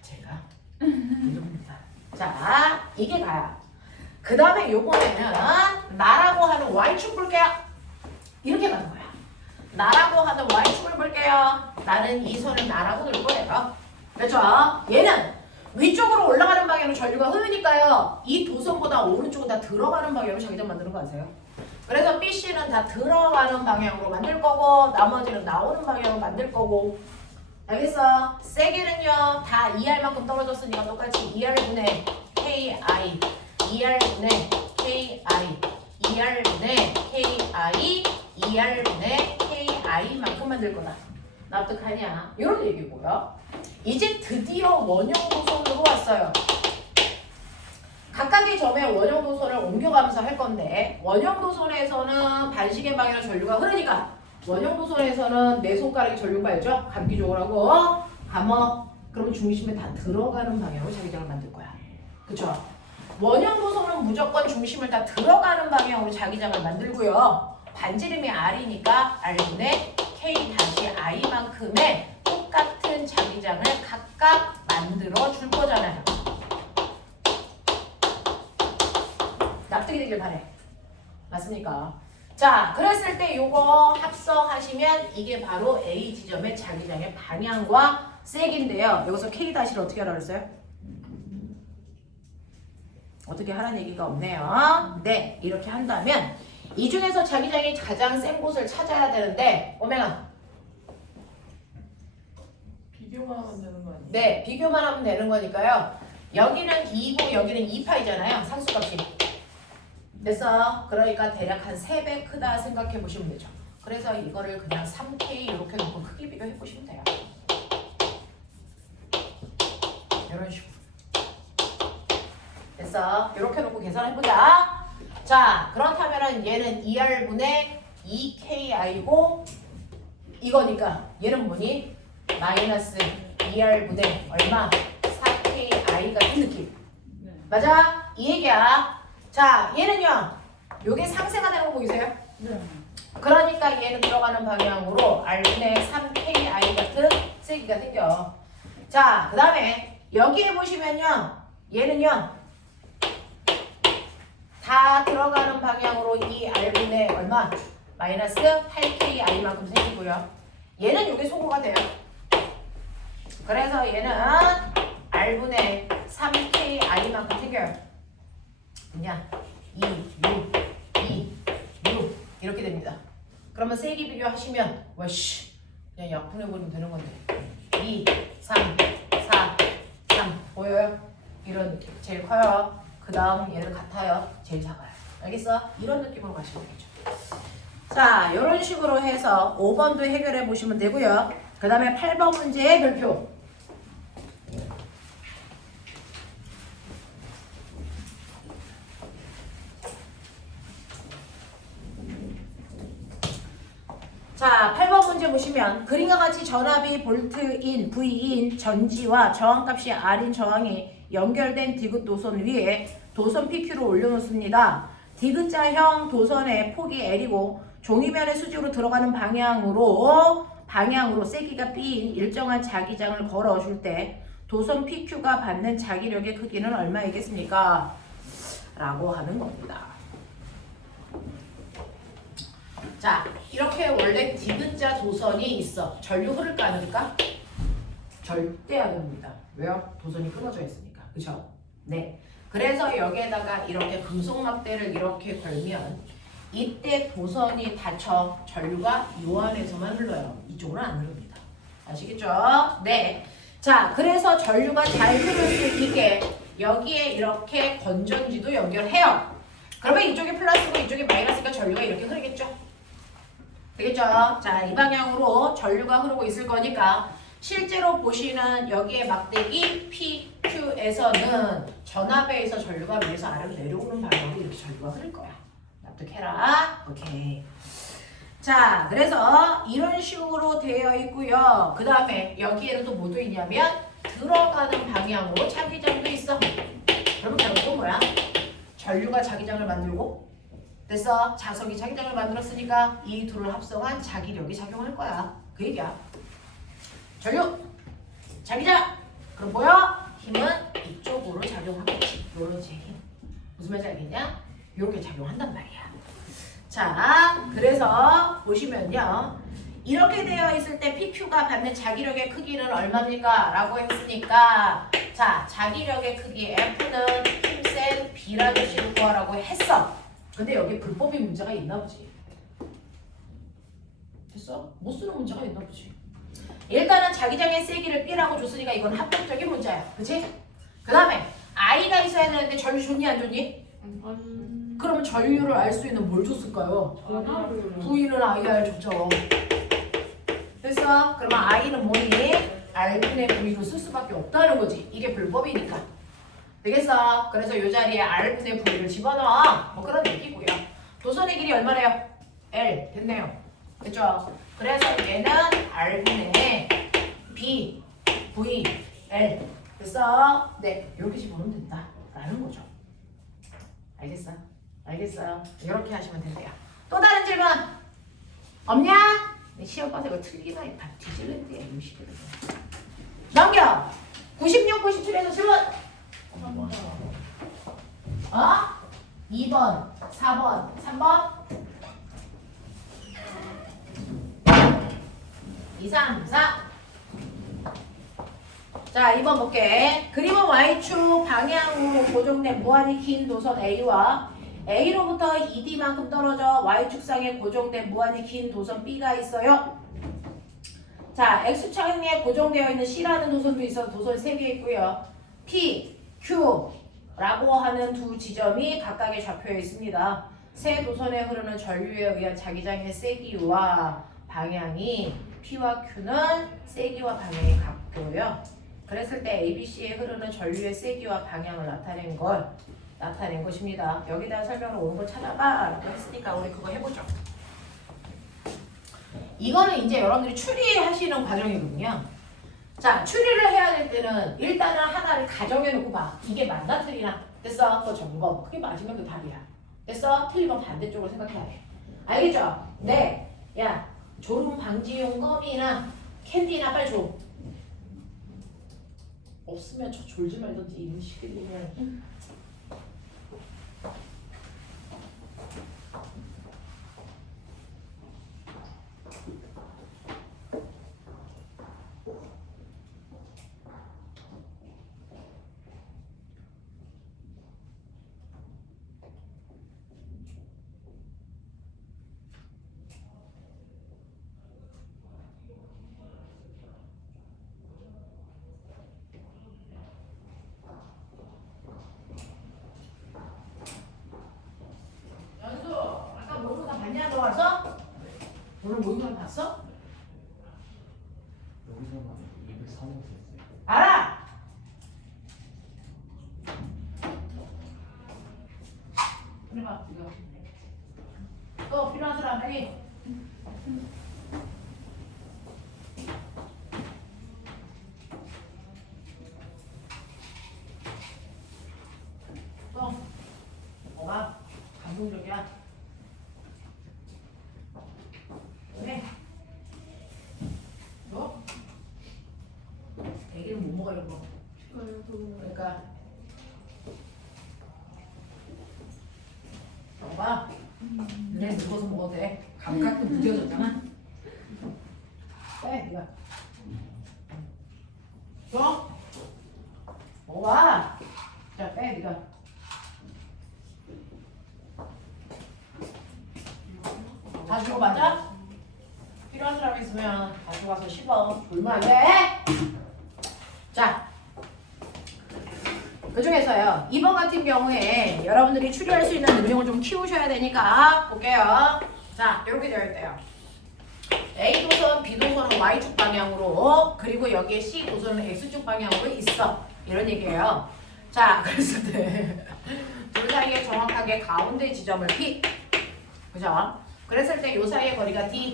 제가 이겁니다. 자, 이게 가야. 그 다음에 요번에는 나라고 하는 Y축 볼게요. 이렇게 가는 거야. 나라고 하는 Y축을 볼게요. 나는 이 선을 나라고 놓을 거예요. 그렇죠? 얘는 위쪽으로 올라가는 방향으로 전류가 흐르니까요. 이 도선보다 오른쪽은 다 들어가는 방향으로 자기장 만드는 거 아세요? 그래서 BC는 다 들어가는 방향으로 만들 거고 나머지는 나오는 방향으로 만들 거고 알겠어? 세기는요. 다 2R만큼 떨어졌으니까 똑같이 2R분의 KI 2R분의 KI 2R분의 KI 2R분의 KI만큼 만들 거다. 납득하냐? 이런 얘기고요. 이제 드디어 원형 도선으로 왔어요. 각각의 점에 원형 도선을 옮겨가면서 할 건데 원형 도선에서는 반시계 방향으로 전류가 흐르니까 원형 도선에서는 내 손가락에 전류가 알죠? 감기 쪽으로 하고 감어. 그러면 중심에 다 들어가는 방향으로 자기장을 만들 거야. 그쵸? 원형 도선은 무조건 중심을 다 들어가는 방향으로 자기장을 만들고요. 반지름이 R이니까 R분의 K-I만큼의 똑같은 자기장을 각각 만들어 줄 거잖아요. 납득이 되길 바래. 맞습니까? 자, 그랬을 때 요거 합성하시면 이게 바로 A 지점의 자기장의 방향과 색인데요. 여기서 K'를 어떻게 하라 그랬어요? 어떻게 하라는 얘기가 없네요. 네, 이렇게 한다면 이 중에서 자기장이 가장 센 곳을 찾아야 되는데 오맹아. 비교만 하면 되는 거 아니에요? 네, 비교만 하면 되는 거니까요. 여기는 2고 여기는 2파이잖아요. 상수값이. 그래서 그러니까 대략 한 3배 크다 생각해 보시면 되죠. 그래서 이거를 그냥 3K 이렇게 놓고 크기 비교해 보시면 돼요. 이런 식으로. 됐어. 이렇게 놓고 계산해보자. 자, 그렇다면은 얘는 2R분의 2KI고 이거니까 얘는 뭐니? 마이너스 2R분의 얼마? 4KI 같은 느낌. 네. 맞아? 이 얘기야. 자, 얘는요. 요게 상세가 되는 거 보이세요? 네. 그러니까 얘는 들어가는 방향으로 R분의 3KI 같은 세기가 생겨. 자, 그 다음에 여기에 보시면요. 얘는요. 다 들어가는 방향으로 이 R분의 얼마? 마이너스 8KI만큼 생기고요. 얘는 요게 소거가 돼요. 그래서 얘는 R분의 3KI만큼 생겨요. 그냥 2, 6 이렇게 됩니다. 그러면 세기 비교하시면 와씨 그냥 약분해버리면 되는 건데 2, 3, 4, 3 보여요? 이런 느낌. 제일 커요. 그 다음 얘를 같아요. 제일 작아요. 알겠어? 이런 느낌으로 가시면 되죠. 자, 이런 식으로 해서 5번도 해결해 보시면 되고요. 그 다음에 8번 문제의 별표. 자, 8번 문제 보시면 그림과 같이 전압이 볼트인 V인 전지와 저항값이 R인 저항이 연결된 디귿 도선 위에 도선 PQ를 올려놓습니다. 디귿자형 도선의 폭이 L이고 종이면의 수직으로 들어가는 방향으로 세기가 B인 일정한 자기장을 걸어줄 때 도선 PQ가 받는 자기력의 크기는 얼마이겠습니까? 라고 하는 겁니다. 자, 이렇게 원래 디귿자 도선이 있어. 전류 흐를까 안 흐를까? 절대 안 흐릅니다. 왜요? 도선이 끊어져 있으니까. 그죠? 네. 그래서 여기에다가 이렇게 금속 막대를 이렇게 걸면 이때 도선이 닫혀 전류가 이 안에서만 흘러요. 이쪽으로 안 흐릅니다. 아시겠죠? 네. 자, 그래서 전류가 잘 흐를 수 있게 여기에 이렇게 건전지도 연결해요. 그러면 이쪽이 플러스고 이쪽이 마이너스니까 전류가 이렇게 흐르겠죠? 되겠죠? 자, 이 방향으로 전류가 흐르고 있을 거니까 실제로 보시는 여기에 막대기 PQ에서는 전압에 의해서 전류가 위에서 아래로 내려오는 방향으로 이렇게 전류가 흐를 거야. 납득해라. 오케이. 자, 그래서 이런 식으로 되어 있고요. 그 다음에 여기에는 또 뭐도 있냐면 들어가는 방향으로 자기장도 있어. 그러면 결국은 뭐야? 전류가 자기장을 만들고 됐어. 자석이 자기장을 만들었으니까 이 둘을 합성한 자기력이 작용할 거야. 그 얘기야. 전류, 자기장. 그럼 뭐야? 힘은 이쪽으로 작용하겠지. 요런 제 힘. 무슨 말인지 알겠냐? 요렇게 작용한단 말이야. 자, 그래서 보시면요. 이렇게 되어 있을 때 PQ가 받는 자기력의 크기는 얼마입니까? 라고 했으니까 자, 자기력의 크기 F는 힘센 B라는 식으로 구하라고 했어. 근데 여기 불법인 문제가 있나 보지. 됐어? 못 쓰는 문제가 있나 보지. 일단은 자기장의 세기를 B라고 줬으니까 이건 합법적인 문제야. 그치? 그 다음에 I가 있어야 되는데 전류 좋니 안 좋니? 그러면 전류를 알 수 있는 뭘 줬을까요? V는 IR 줬죠. 됐어? 그러면 I는 뭐니? R분의 V로 쓸 수밖에 없다는 거지. 이게 불법이니까. 되겠어? 그래서 이 자리에 R분의 V를 집어넣어. 뭐 그런 얘기고요. 도선의 길이 얼마래요? L. 됐네요. 됐죠? 그래서 얘는 R분의 B, V, L. 됐어? 네. 이렇게 집어넣으면 된다. 라는 거죠. 알겠어? 알겠어요? 이렇게 하시면 된대요. 또 다른 질문 없냐? 시험 봐서 이거 틀리기만 다 뒤질는데 음식을 넘겨. 96, 97에서 질문. 2번, 4번, 3번. 2, 3, 4. 자, 2번 볼게. 그림은 Y축 방향으로 고정된 무한히 긴 도선 A와 A로부터 2D만큼 떨어져 Y축상에 고정된 무한히 긴 도선 B가 있어요. 자, X축상에 고정되어 있는 C라는 도선도 있어서 도선이 3개 있고요. P, Q라고 하는 두 지점이 각각의 좌표에 있습니다. 세 도선에 흐르는 전류에 의한 자기장의 세기와 방향이 P와 Q는 세기와 방향이 같고요. 그랬을 때 ABC에 흐르는 전류의 세기와 방향을 나타낸 것입니다. 여기다 설명을 오는 거 찾아봐 라고 했으니까 우리 그거 해보죠. 이거는 이제 여러분들이 추리하시는 과정이거든요. 자, 추리를 해야 될 때는 일단은 하나를 가정해 놓고 봐. 이게 맞나 틀리나? 됐어? 그거 점검. 그게 맞으면 그 답이야. 됐어? 틀리면 반대쪽으로 생각해야 돼. 알겠죠? 네. 야, 졸음 방지용 껌이나 캔디나 빨리 줘. 없으면 저 졸지 말던지 이런 시키면. 오늘 모의고사 봤어? 여기서만 203호 됐어요. 알아! 해봐 이거. 또 필요한 사람 빨리. 또 뭐가 감동적이야? 네. 너? 애기는 못 먹어 이런 거. 그러니까 먹어봐. 눈에 늙어서 먹어도 돼. 감각도 무뎌졌잖아. 빼 네가. 줘. 먹어봐. 자 빼 네가. 다 주고 맞아? 필요한 사람 있으면 가지고 와서 씹어. 졸면 안 돼. 자, 그 중에서요. 이번 같은 경우에 여러분들이 추리할 수 있는 능력을 좀 키우셔야 되니까 볼게요. 자, 이렇게 되어 있대요. A도선, B도선은 Y축 방향으로, 그리고 여기에 C도선은 X축 방향으로 있어. 이런 얘기예요. 자, 그랬을 때 둘 사이에 정확하게 가운데 지점을 P. 그죠? 그랬을 때 요 사이의 거리가 D,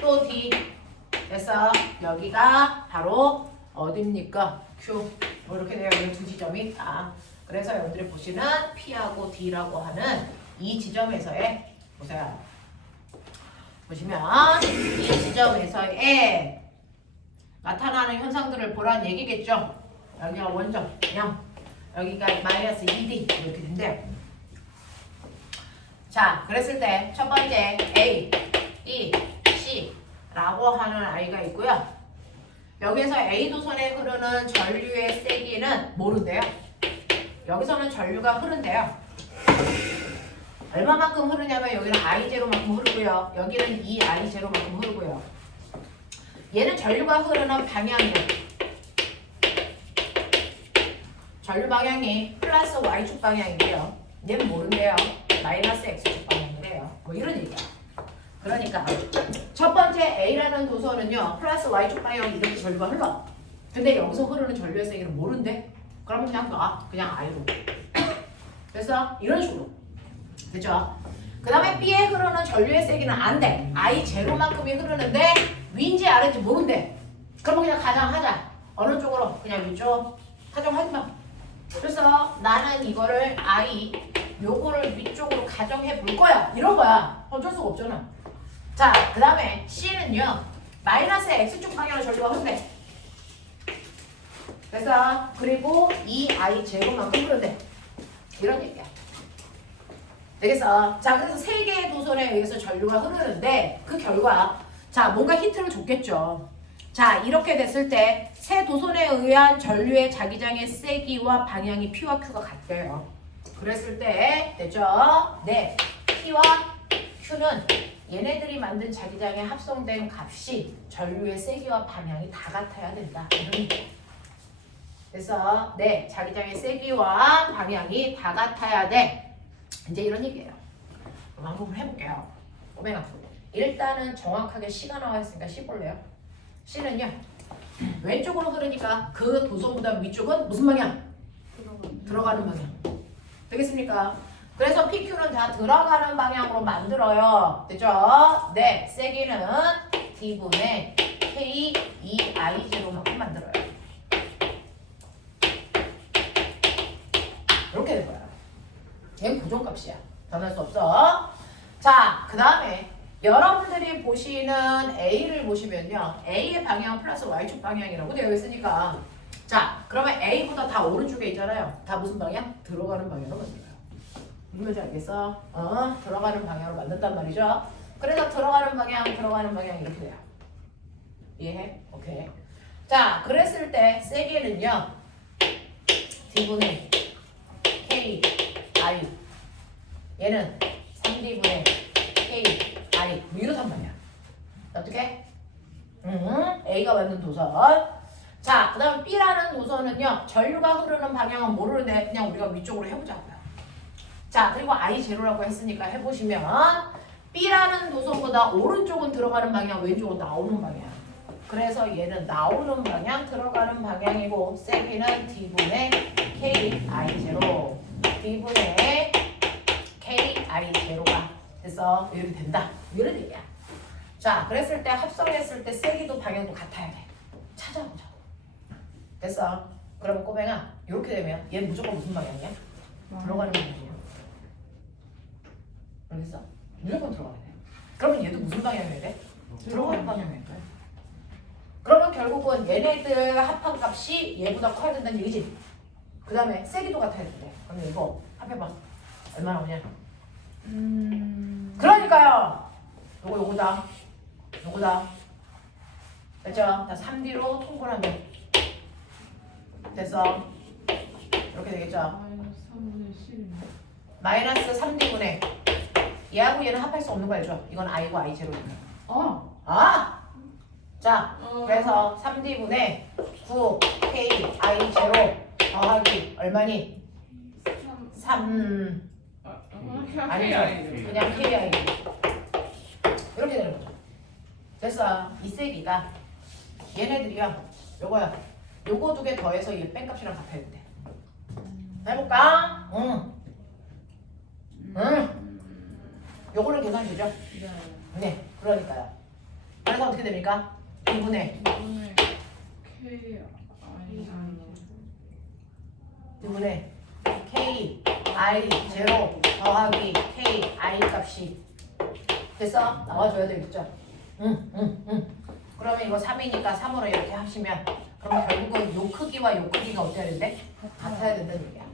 또 D. 그래서 여기가 바로 어딥니까? Q. 뭐 이렇게 되어 있는 두 지점이 있다. 그래서 여러분들이 보시는 P하고 D라고 하는 이 지점에서의, 보세요. 보시면 이 지점에서의 나타나는 현상들을 보라는 얘기겠죠. 여기가 원점 0, 여기가 마이너스 2D 이렇게 된대요. 자, 그랬을 때 첫 번째 A, B, C라고 하는 아이가 있고요. 여기서 A도선에 흐르는 전류의 세기는 모른대요. 여기서는 전류가 흐른대요. 얼마만큼 흐르냐면 여기는 I0만큼 흐르고요. 여기는 2I0만큼 흐르고요. 얘는 전류가 흐르는 방향이에요. 전류 방향이 플러스 Y축 방향이고요. 얘는 모른대요. 마이너스 X축 방향이래요. 뭐 이런 얘기야. 그러니까 첫 번째 A라는 도선은요. 플러스 Y축 방향이 이렇게 전류가 흘러. 근데 여기서 흐르는 전류의 세기는 모른대. 그러면 그냥 놔. 그냥 I로. 그래서 이런 식으로. 그죠? 그 다음에 B에 흐르는 전류의 세기는 안 돼. I0만큼이 흐르는데 위인지 아래인지 모른대. 그러면 그냥 가정하자. 어느 쪽으로? 그냥 위쪽. 가정하지 마. 그래서 나는 이거를 I 요거를 위쪽으로 가정해 볼 거야. 이런 거야. 어쩔 수가 없잖아. 자, 그 다음에 C는요. 마이너스 X축 방향으로 전류가 흐른대. 그래서 그리고 이 I 제곱만큼 흐른대. 이런 얘기야. 되겠어? 자, 그래서 세 개의 도선에 의해서 전류가 흐르는데 그 결과 자, 뭔가 힌트를 줬겠죠. 자, 이렇게 됐을 때 세 도선에 의한 전류의 자기장의 세기와 방향이 P와 Q가 같대요. 그랬을 때 됐죠? 네, P와 Q는 얘네들이 만든 자기장에 합성된 값이 전류의 세기와 방향이 다 같아야 된다. 이런 얘기야. 그래서 네, 자기장의 세기와 방향이 다 같아야 돼. 이제 이런 얘기예요. 그럼 한번 해볼게요. 오메가. 일단은 정확하게 C가 나와 있으니까 C 볼래요? C는요. 왼쪽으로 흐르니까 그 도선보다 위쪽은 무슨 방향? 들어가는 방향. 되겠습니까? 그래서 PQ는 다 들어가는 방향으로 만들어요. 됐죠? 네, 세기는 D분의 K2I0만큼 만들어요. 이렇게 된 거야. 얘는 고정값이야. 변할 수 없어. 자, 그 다음에 여러분들이 보시는 A를 보시면요. A의 방향은 플러스 Y축 방향이라고 되어 있으니까 자, 그러면 A보다 다 오른쪽에 있잖아요. 다 무슨 방향? 들어가는 방향으로 만들어요. 무슨 말인지 알겠어? 들어가는 방향으로 만든단 말이죠. 그래서 들어가는 방향 이렇게 돼요. 이해해? 오케이. 자, 그랬을 때 세기는요. D분의 K, I 얘는 3D분의 K, I 뭐 이렇단 말이야. 어떻게? A가 만든 도선. 자, 그 다음 B라는 도선은요. 전류가 흐르는 방향은 모르는데 그냥 우리가 위쪽으로 해보자고요. 자, 그리고 I0라고 했으니까 해보시면 B라는 도선보다 오른쪽은 들어가는 방향, 왼쪽은 나오는 방향. 그래서 얘는 나오는 방향, 들어가는 방향이고 세기는 D분의 KI0 D분의 KI0가 돼서 이렇게 된다. 이런 얘기야. 자, 그랬을 때 합성했을 때 세기도 방향도 같아야 돼. 찾아보자. 됐어. 그러면 꼬맹아 이렇게 되면 얘는 무조건 무슨 방향이야? 들어가는 방향이야. 알겠어? 무조건 들어가야 돼. 그러면 얘도 무슨 방향이어야 돼? 들어가는 방향이어야 돼. 그러면 결국은 얘네들 합한 값이 얘보다 커야 된다는 얘기지. 그 다음에 세기도 같아야 돼. 그러면 이거 합해봐. 얼마나 오냐? 그러니까요. 요거다. 됐죠? 자, 3D로 통분하면 됐어. 이렇게 되겠죠? 마이너스 3D분의 얘하고 얘는 합할 수 없는 거 알죠? 이건 I고 I0니까. 자, 그래서 3D분의 9K I0 더하기 얼마니? 3 아니죠. 그냥 KI 이렇게 되는 거죠. 됐어. 이 세기가 얘네들이요. 요거야. 요거 두 개 더해서 얘 뺀값이랑 같아야 돼. 해볼까? 요거를 계산해 주죠. 네, 그러니까요. 그래서 어떻게 됩니까? 2분의 K I0 더하기 K I 값이 됐어? 나와줘야 되겠죠? 그러면 이거 3이니까 3으로 이렇게 하시면 그러면 결국은 요 크기와 요 크기가 어때야 된대? 같아야 된다는 얘기야.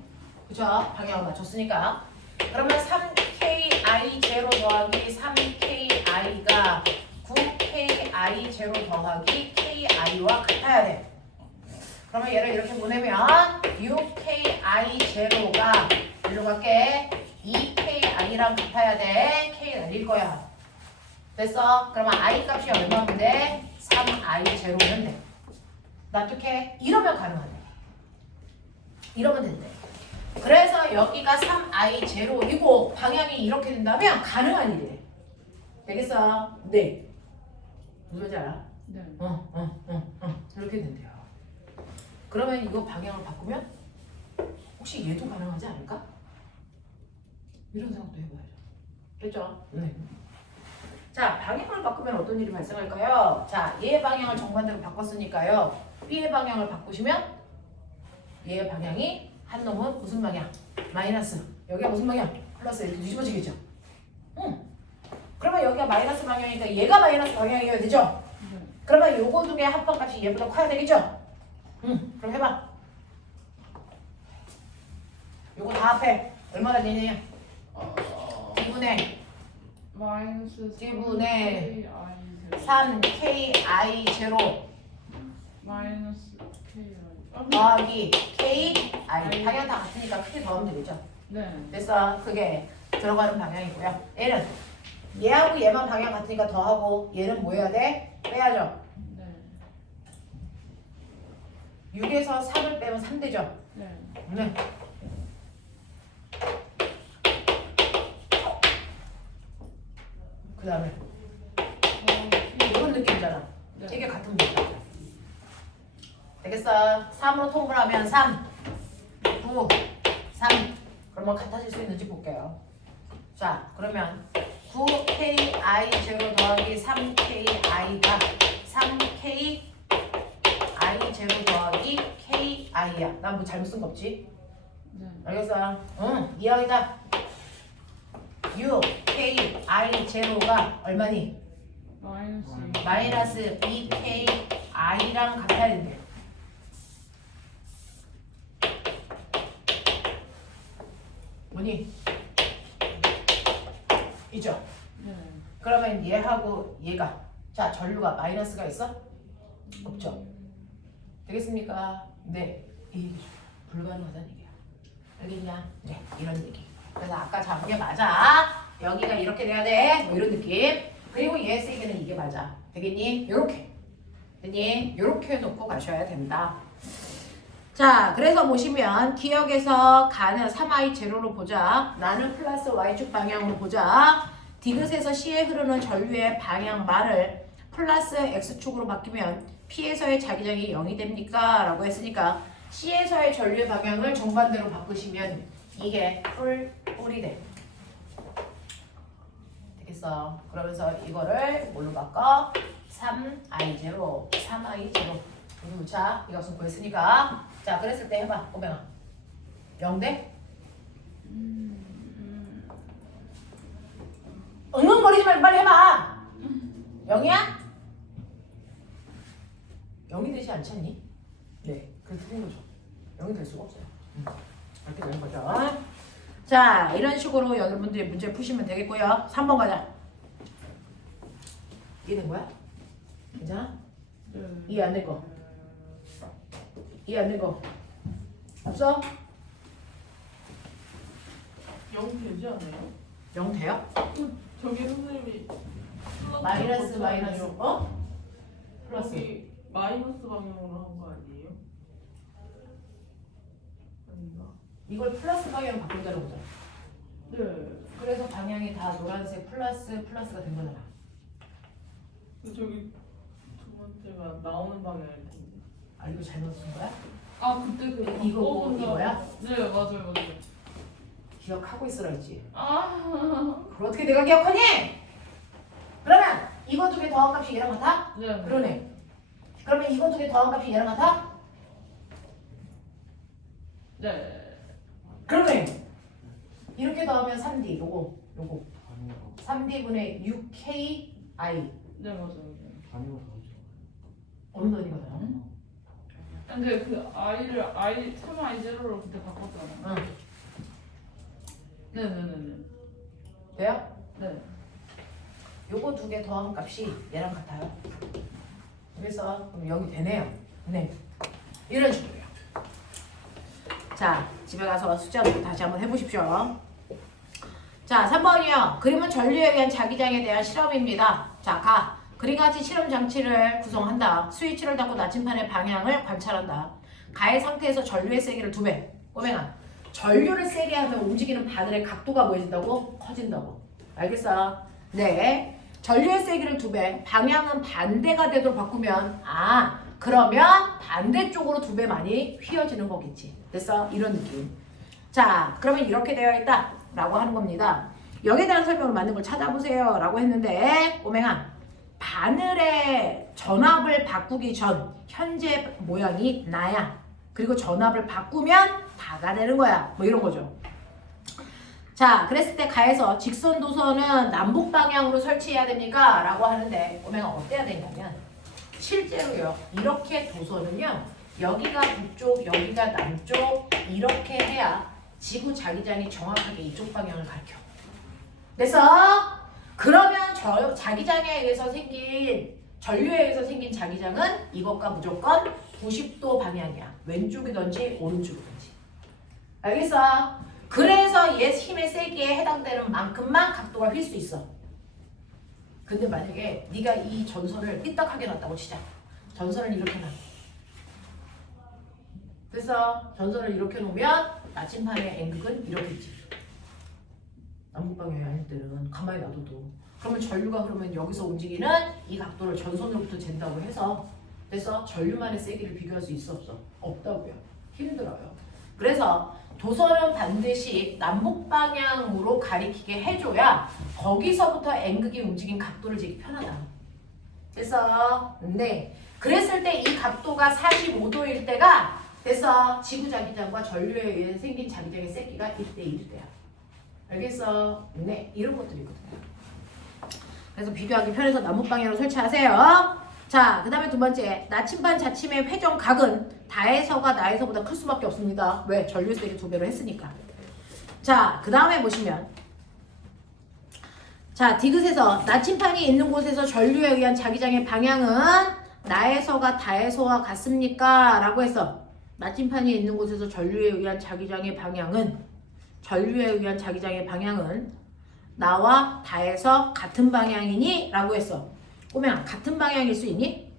그쵸? 방향을 맞췄으니까. 그러면 3KI0 더하기 3KI가 9KI0 더하기 KI와 같아야 돼. 그러면 얘를 이렇게 보내면 6KI0가 일로 갈게 2KI랑 같아야 돼. K 날릴 거야. 됐어? 그러면 I 값이 얼마면 돼? 3I0면 돼. 납득해? 이러면 가능하네. 이러면 된대. 그래서 여기가 3I0이고 방향이 이렇게 된다면 가능한 일이래. 되겠어? 네. 무슨 말인지 알아? 네. 이렇게 된대요. 그러면 이거 방향을 바꾸면 혹시 얘도 가능하지 않을까? 이런 생각도 해봐야죠. 됐죠? 네. 자, 방향을 바꾸면 어떤 일이 발생할까요? 자, 얘의 방향을 정반대로 바꿨으니까요. B의 방향을 바꾸시면 얘의 방향이 한 놈은 무슨 방향? 마이너스 여기가 무슨 방향? 플러스 이렇게 뒤집어지겠죠? 응. 그러면 여기가 마이너스 방향이니까 얘가 마이너스 방향이어야 되죠? 네. 그러면 요거 두 개의 합방값이 얘보다 커야 되겠죠? 응. 그럼 해봐. 요거 다 합해. 얼마나 되냐? 2분의 마이너스 1분의 3 3ki 제로 마이너스 K 더하기 ki 방향 다 같으니까 크게 더하면 되겠죠? 네. 그래서 그게 들어가는 방향이고요. 얘는 얘하고 얘만 방향 같으니까 더하고 얘는 뭐 해야 돼? 빼야죠. 네. 6에서 3을 빼면 3 되죠? 네. 네. 그 다음에 이런 느낌이잖아. 네. 이게 같은 문제다. 되겠어. 3으로 통분하면 3, 9, 3. 그러면 같아질 수 있는지 볼게요. 자, 그러면 9ki 제로 더하기 3ki가 3ki 제로 더하기 ki야. 난 뭐 잘못 쓴 거 없지? 네. 알겠어? 응, 이야기다. 6ki 제로가 얼마니? 마이너스 2ki랑 같아야 된대. 뭐니? 이죠? 네. 그러면 얘하고 얘가 자 전류가 마이너스가 있어? 없죠? 되겠습니까? 네. 이 불가능하다는 얘기야. 알겠냐? 네. 이런 얘기. 그래서 아까 잡은 게 맞아. 여기가 이렇게 돼야 돼. 뭐 이런 느낌. 그리고 얘 세기는 이게 맞아. 되겠니? 요렇게. 되니? 요렇게 놓고 가셔야 된다. 자, 그래서 보시면 기역에서 가는 3i 제로로 보자. 나는 플러스 y축 방향으로 보자. 디귿에서 C에 흐르는 전류의 방향 말을 플러스 x축으로 바뀌면 P에서의 자기장이 0이 됩니까? 라고 했으니까 C에서의 전류의 방향을 정반대로 바꾸시면 이게 뿔이 돼. 되겠어? 그러면서 이거를 뭘로 바꿔? 3i0, 3i0. 자, 이것은 구했으니까. 자, 그랬을 때 해봐, 꼬맹아. 0대? 응응거리지 말고 빨리 해봐. 0이야? 0이 되지 않겠니? 네, 그래서 틀린 거죠. 0이 될 수가 없어요. 이렇게 되는 거죠. 자, 이런 식으로 여러분들이 문제 푸시면 되겠고요. 3번 가자. 이해된 거야? 괜찮아? 이해 안 될 거? 이해 안 된 거? 없어? 0 되지 않아요? 0 돼요? 저기 선생님이 마이너스 마이너스 플러스 여기 마이너스 방향으로 한 거 아니에요? 아닌가? 이걸 플러스 방향으로 바꾼다는 거잖아. 네. 그래서 방향이 다 노란색 플러스가 된 거잖아. 저기 두 번째가 나오는 방향일 텐데. 아 이거 잘못 쓴 거야? 아 그때 그 이거고 바꿔본다고. 이거야? 네 맞아요. 기억하고 있으라 했지. 아. 그걸 어떻게 내가 기억하니? 그러면 이거 두 개 더한 값이 얘랑 같아? 네. 그러네. 그러면 이거 두 개 더한 값이 얘랑 같아? 네. 그러네. 이렇게 더하면 3D 요거 3D분의 6KI 네 맞아요. 어느 단위거든? 근데 그 i를 i 3i0로 그때 바꿨잖아요. 응. 네네네네. 돼요? 네. 요거 두 개 더한 값이 얘랑 같아요. 그래서 그럼 0이 되네요. 네. 이런 식으로요. 자, 집에 가서 숫자 놓고 다시 한번 해보십시오. 자, 3번이요. 그림은 전류에 의한 자기장에 대한 실험입니다. 자, 가. 그림같이 실험 장치를 구성한다. 스위치를 닫고 나침판의 방향을 관찰한다. 가의 상태에서 전류의 세기를 2배. 꼬맹아. 전류를 세게 하면 움직이는 바늘의 각도가 보여진다고? 커진다고. 알겠어? 네. 전류의 세기를 2배. 방향은 반대가 되도록 바꾸면 그러면 반대쪽으로 2배 많이 휘어지는 거겠지. 됐어? 이런 느낌. 자, 그러면 이렇게 되어 있다 라고 하는 겁니다. 여기에 대한 설명을 맞는 걸 찾아보세요 라고 했는데 꼬맹아 바늘의 전압을 바꾸기 전 현재 모양이 나야. 그리고 전압을 바꾸면 다가 되는 거야. 뭐 이런 거죠. 자, 그랬을 때 가에서 직선 도선은 남북 방향으로 설치해야 됩니까? 라고 하는데 꼬맹아 어때야 되냐면 실제로요. 이렇게 도선은요. 여기가 북쪽, 여기가 남쪽 이렇게 해야 지구 자기장이 정확하게 이쪽 방향을 가르쳐. 그래서 그러면 저 자기장에 의해서 생긴 전류에 의해서 생긴 자기장은 이것과 무조건 90도 방향이야. 왼쪽이든지 오른쪽이든지. 알겠어? 그래서 얘 힘의 세기에 해당되는 만큼만 각도가 휠 수 있어. 근데 만약에 네가 이 전선을 삐딱하게 놨다고 치자. 전선을 이렇게 놔. 그래서 전선을 이렇게 놓으면 나침판의 N극은 이렇게 있지. 남북방향이 아닐 때는 가만히 놔둬도. 그러면 전류가 흐르면 여기서 움직이는 이 각도를 전선으로부터 잰다고 해서 그래서 전류만의 세기를 비교할 수 있어 없어? 없다고요. 힘들어요. 그래서 도선은 반드시 남북방향으로 가리키게 해줘야 거기서부터 N극이 움직인 각도를 재기 편하다. 그래서 네. 그랬을 때 이 각도가 45도일 때가 그래서 지구 자기장과 전류에 의해 생긴 자기장의 세기가 1대1 돼요. 알겠어? 네. 이런 것들이 있거든요. 그래서 비교하기 편해서 남북방향으로 설치하세요. 자, 그 다음에 두 번째. 나침반 자침의 회전각은 다에서가 나에서보다 클 수밖에 없습니다. 왜? 전류 세기 2배로 했으니까. 자, 그 다음에 보시면 자, 디귿에서 나침판이 있는 곳에서 전류에 의한 자기장의 방향은 나에서가 다에서와 같습니까? 라고 해서 나침판이 있는 곳에서 전류에 의한 자기장의 방향은 나와 다에서 같은 방향이니? 라고 했어. 꼬맹아, 같은 방향일 수 있니?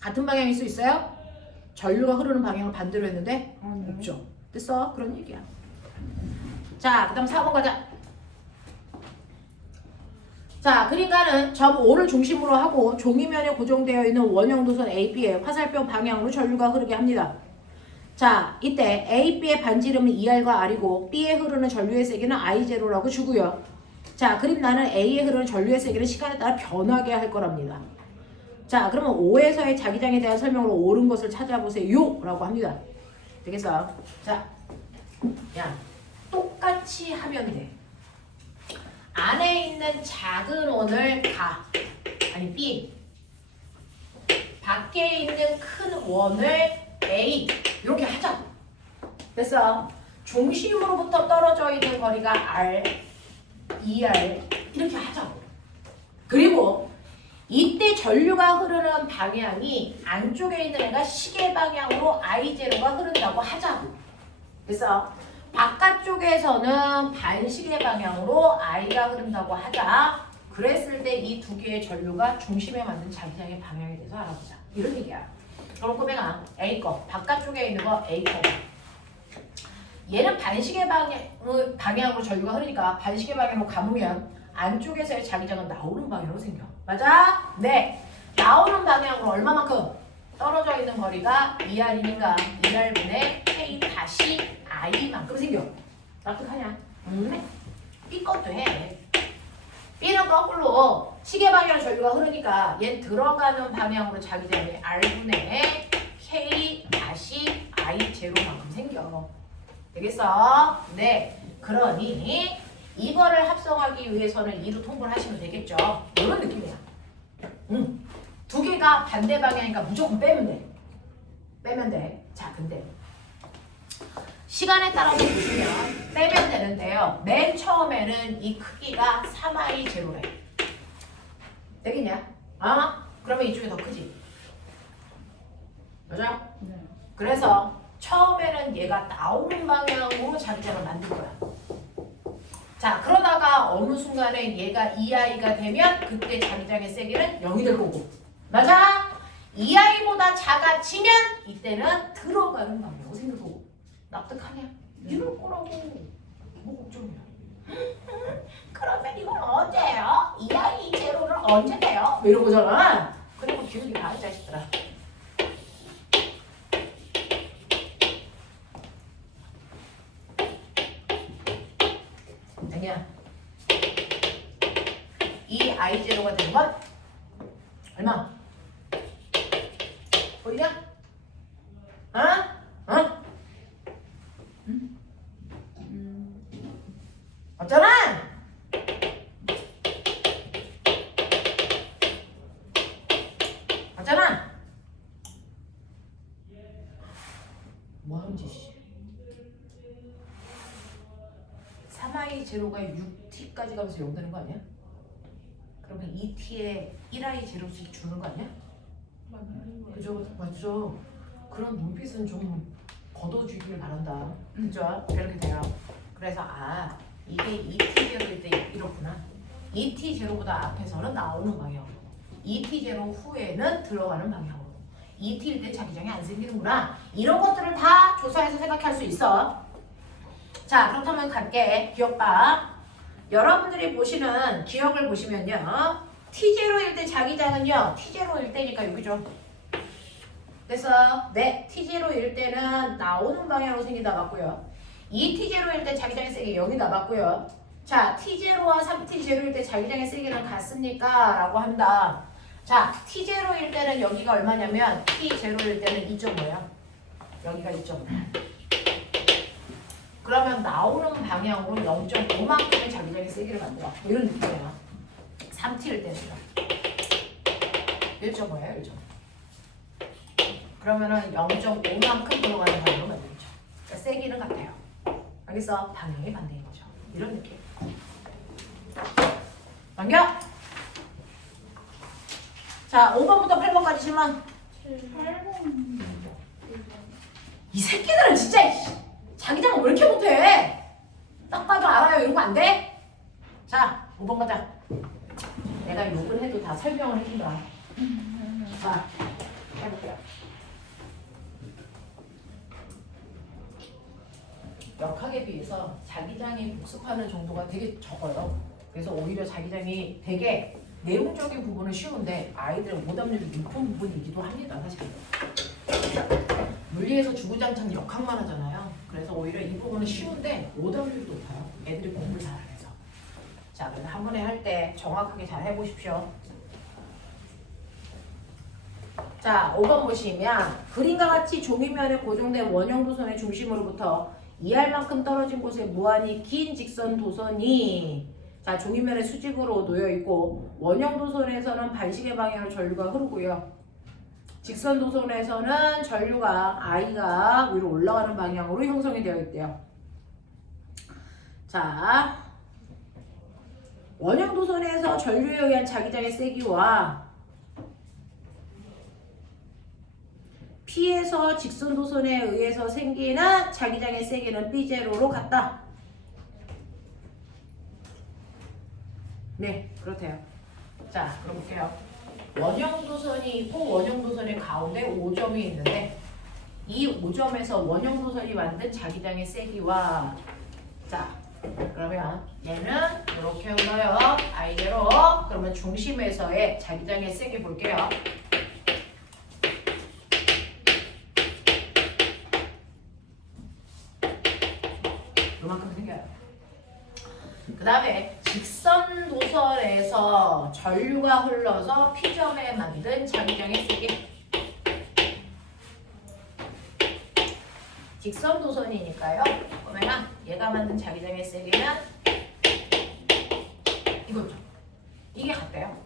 같은 방향일 수 있어요? 전류가 흐르는 방향을 반대로 했는데? 없죠. 됐어? 그런 얘기야. 자, 그 다음 4번 가자. 자, 그러니까는 점 O를 중심으로 하고 종이면에 고정되어 있는 원형 도선 AB에 화살표 방향으로 전류가 흐르게 합니다. 자, 이때 A, B의 반지름은 2R과 R이고 B에 흐르는 전류의 세기는 I0라고 주고요. 자, 그럼 나는 A에 흐르는 전류의 세기는 시간에 따라 변하게 할 거랍니다. 자, 그러면 O에서의 자기장에 대한 설명으로 옳은 것을 찾아보세요 라고 합니다. 되겠어? 자, 야, 똑같이 하면 돼. 안에 있는 작은 원을 아니 B, 밖에 있는 큰 원을 A 이렇게 하자. 됐어? 중심으로부터 떨어져 있는 거리가 R, 2R 이렇게 하자고. 그리고 이때 전류가 흐르는 방향이 안쪽에 있는 애가 시계 방향으로 I0가 흐른다고 하자고. 그래서 바깥쪽에서는 반시계 방향으로 I가 흐른다고 하자. 그랬을 때 이 두 개의 전류가 중심에 맞는 자기장의 방향에 대해서 알아보자. 이런 얘기야. 그럼 꼬맹아, A 거, 바깥쪽에 있는 거 A 거. 얘는 반시계 방향으로 전류가 흐르니까 반시계 방향으로 감으면 안쪽에서의 자기장은 나오는 방향으로 생겨. 맞아? 네. 나오는 방향으로 얼마만큼? 떨어져 있는 거리가 2R이니까 2R분의 K 다시 I만큼 생겨. 납득하냐? B 것도 해. B는 거꾸로 시계 방향으로 전류가 흐르니까 얘 들어가는 방향으로 자기장이 R분의 K 다시 I 제로만큼 생겨. 되겠어? 네. 그러니 이거를 합성하기 위해서는 2로 통분을 하시면 되겠죠. 이런 느낌이야. 두 개가 반대 방향이니까 무조건 빼면 돼. 빼면 돼. 자, 근데 시간에 따라서 보시면 빼면 되는데요. 맨 처음에는 이 크기가 3I0래. 되겠냐? 그러면 이쪽이 더 크지? 맞아? 네. 그래서 처음에는 얘가 나오는 방향으로 자기장을 만들 거야. 자, 그러다가 어느 순간에 얘가 2I가 되면 그때 자기장의 세기는 0이 될 거고. 맞아? 2I보다 작아지면 이때는 들어가는 방향으로 생길 거고. 납득하냐? 이럴 거라고. 뭐 걱정이야. 그러면 이건 언제예요? 2I 제로는 언제 돼요? 뭐 이런 거잖아. 그리고 기운이 다 이 자식들아. 아니야. 이 I0가 되는 건 얼마? 보이냐? 맞잖아. 맞잖아. 뭐하는 짓이? 3i 제로가 6t까지 가면서 0 되는 거 아니야? 그러면 2t에 1i 제로씩 주는 거 아니야? 그죠? 맞죠? 그런 눈빛은 좀 걷어주기를 바란다. 그죠? 이렇게 돼요. 그래서 이게 2t 제로일 때 이렇구나. 2t 제로보다 앞에서는 나오는 방향으로, 2t 제로 후에는 들어가는 방향으로, 2t일 때 자기장이 안 생기는구나. 이런 것들을 다 조사해서 생각할 수 있어. 자, 그렇다면 갈게. 기억 봐. 여러분들이 보시는 기억을 보시면요. t0일 때 자기장은요. t0일 때니까 여기죠. 그래서 네, t0일 때는 나오는 방향으로 생긴다 맞고요. 2t0일 때 자기장의 세기 0이 나왔고요. 자, t0와 3t0일 때 자기장의 세기는 같습니까? 라고 한다. 자, t0일 때는 여기가 얼마냐면 t0일 때는 2.5야. 여기가 2.5. 그러면 나오는 방향으로 0.5만큼의 자기장의 세기를 만들어. 이런 느낌이야. 3t일 때는 1.5예요. 1.5. 그러면은 0.5만큼 들어가는 방향으로 만들죠. 그러니까 세기는 같아요. 알겠어? 방향이 반대인 거죠. 이런 느낌. 넘겨! 자, 5번부터 8번까지 질문. 8번. 이 새끼들은 진짜 자기장은 왜 이렇게 못해? 딱 봐도 알아요. 이런 거 안 돼? 자, 5번 가자. 내가 욕을 해도 다 설명을 해준다. 자, 해볼게요. 역학에 비해서 자기장이 복습하는 정도가 되게 적어요. 그래서 오히려 자기장이 되게 내용적인 부분은 쉬운데 아이들은 오답률이 높은 부분이기도 합니다. 사실 물리에서 주구장창 역학만 하잖아요. 그래서 오히려 이 부분은 쉬운데 오답률이 높아요. 애들이 공부를 잘 안 해서. 자, 그래서 한 번에 할 때 정확하게 잘 해보십시오. 자, 5번 보시면 그림과 같이 종이면에 고정된 원형 도선의 중심으로부터 2R만큼 떨어진 곳에 무한히 긴 직선 도선이 자, 종이면에 수직으로 놓여 있고 원형 도선에서는 반시계 방향으로 전류가 흐르고요. 직선 도선에서는 전류가 I가 위로 올라가는 방향으로 형성이 되어 있대요. 자, 원형 도선에서 전류에 의한 자기장의 세기와 P에서 직선 도선에 의해서 생기는 자기장의 세기는 B0로 같다. 네, 그렇대요. 자, 그럼 볼게요. 원형 도선이 있고 원형 도선의 가운데 5점이 있는데 이 5점에서 원형 도선이 만든 자기장의 세기와 자, 그러면 얘는 이렇게 흘러요. I대로. 그러면 중심에서의 자기장의 세기 볼게요. 요만큼 생겨요. 그 다음에 직선 도선에서 전류가 흘러서 P점에 만든 자기장의 세기. 직선 도선이니까요. 그러면 얘가 만든 자기장의 세기는 이거죠. 이게 같대요.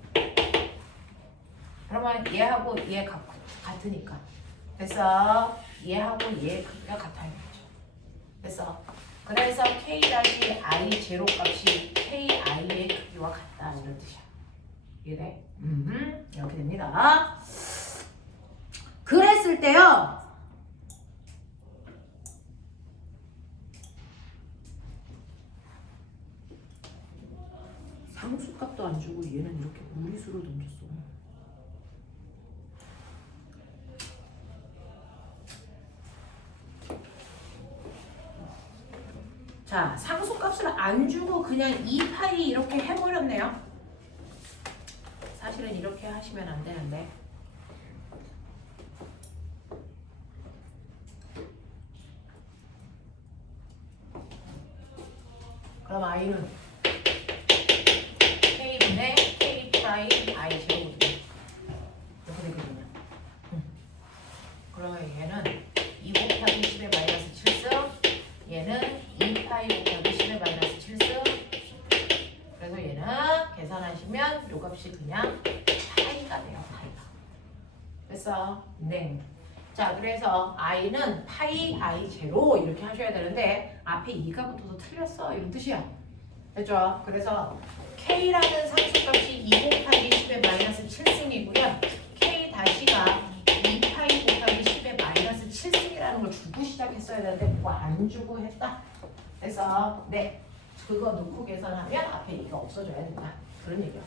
그러면 얘하고 얘 같으니까. 그래서 얘하고 얘 크기가 같아요. 그래서 K-I 제로 값이 KI의 크기와 같다 이런 뜻이야. 이해돼? 이렇게 됩니다. 그랬을 때요. 상수값도 안 주고 얘는 이렇게 무리수를 던졌어. 자, 상수값을 안 주고 그냥 2파이 이렇게 해버렸네요. 사실은 이렇게 하시면 안 되는데. 그럼 I는 K분의 K 프라임 I 제곱이거든요. 이렇게 되거든요. 그러면 얘는 2 곱하기 10의 마이너스 7승 얘는 2파이 곱하기 10의 마이너스 7승 값이 그냥 파이가 돼요. 파이가. 됐어? 네. 자, 그래서 i는 파이 i 제로 이렇게 하셔야 되는데 앞에 2가 붙어서 틀렸어 이런 뜻이야. 됐죠? 그래서 k라는 상수값이 2 곱하기 10의 마이너스 7승이고요. k 다시가 2파이 곱하기 10의 마이너스 7승이라는 걸 주고 시작했어야 되는데 그거 안 주고 했다. 그래서 네, 그거 넣고 계산하면 앞에 2가 없어져야 된다. 그런 얘기야.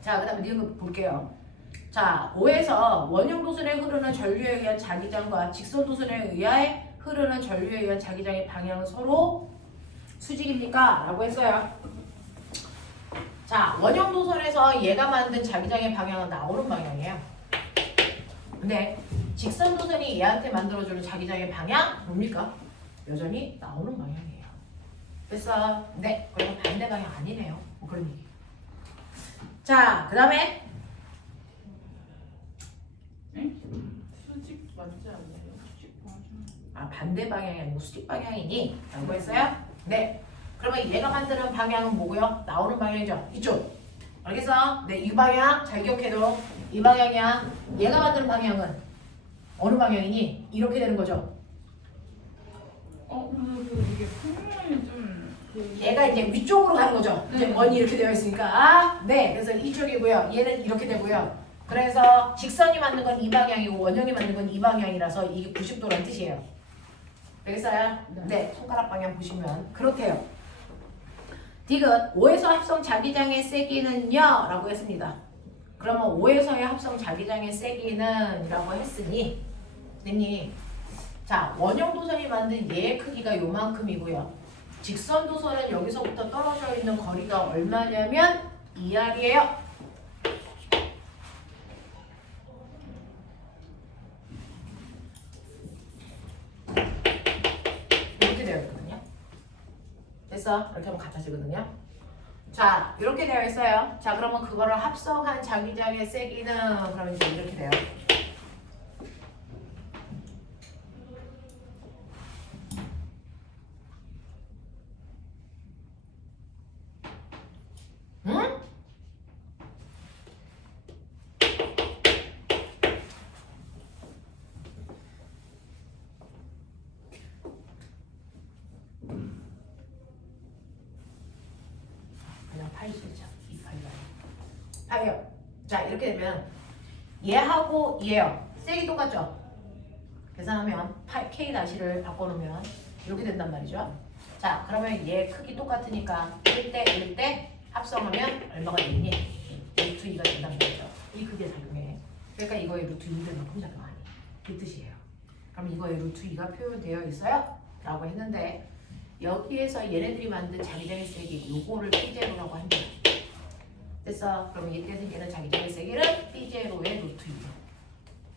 자, 그 다음에 니은 볼게요. 자, 5에서 원형 도선에 흐르는 전류에 의한 자기장과 직선 도선에 의해 흐르는 전류에 의한 자기장의 방향은 서로 수직입니까? 라고 했어요. 자, 원형 도선에서 얘가 만든 자기장의 방향은 나오는 방향이에요. 근데 직선 도선이 얘한테 만들어주는 자기장의 방향 뭡니까? 여전히 나오는 방향이에요. 됐어? 네, 그러면 반대 방향 아니네요. 뭐 그런 얘기. 자, 그 다음에 수직 맞지 않나요? 수직 맞아. 아, 반대 방향이 아니고 수직 방향이니? 라고 했어요? 네. 그러면 얘가 만드는 방향은 뭐고요? 나오는 방향이죠? 이쪽. 알겠어? 네, 이 방향 잘 기억해도 이 방향이야. 얘가 만드는 방향은 어느 방향이니? 이렇게 되는 거죠. 근데 이게 분명히 좀 얘가 이제 위쪽으로 가는 거죠. 이제 네. 원이 이렇게 되어 있으니까. 네, 그래서 이쪽이고요. 얘는 이렇게 되고요. 그래서 직선이 맞는 건 이 방향이고 원형이 맞는 건 이 방향이라서 이게 90도라는 뜻이에요. 되겠어요? 네, 손가락 방향 보시면 그렇대요. 디귿 5에서 합성 자기장의 세기는요? 라고 했습니다. 그러면 5에서의 합성 자기장의 세기는 라고 했으니 선생님, 자, 원형 도선이 만든 얘의 크기가 요만큼이고요. 직선 도선은 여기서부터 떨어져 있는 거리가 얼마냐면 2R이에요. 이렇게 되어 있거든요. 됐어? 이렇게 하면 같아지거든요. 자, 이렇게 되어 있어요. 자, 그러면 그거를 합성한 자기장의 세기는 그러면 이제 이렇게 돼요. 응? 그냥 파이 쓰자. 이 파이가. 파이요. 자, 이렇게 되면 얘하고 얘요. 세기 똑같죠? 계산하면 K 다시를 바꿔놓으면 이렇게 된단 말이죠. 자, 그러면 얘 크기 똑같으니까 1대 1대 합성하면 얼마가 되니? 루트 2가 된단 말이죠. 이 크기에 작용해. 그러니까 이거에 루트 2들만큼 작용하니. 그 뜻이에요. 그럼 이거에 루트 2가 표현되어 있어요? 라고 했는데 여기에서 얘네들이 만든 자기장의 세기 요거를 B제로라고 합니다. 됐어? 그럼 이때 생기는 자기장의 세기를 B제로의 루트 2.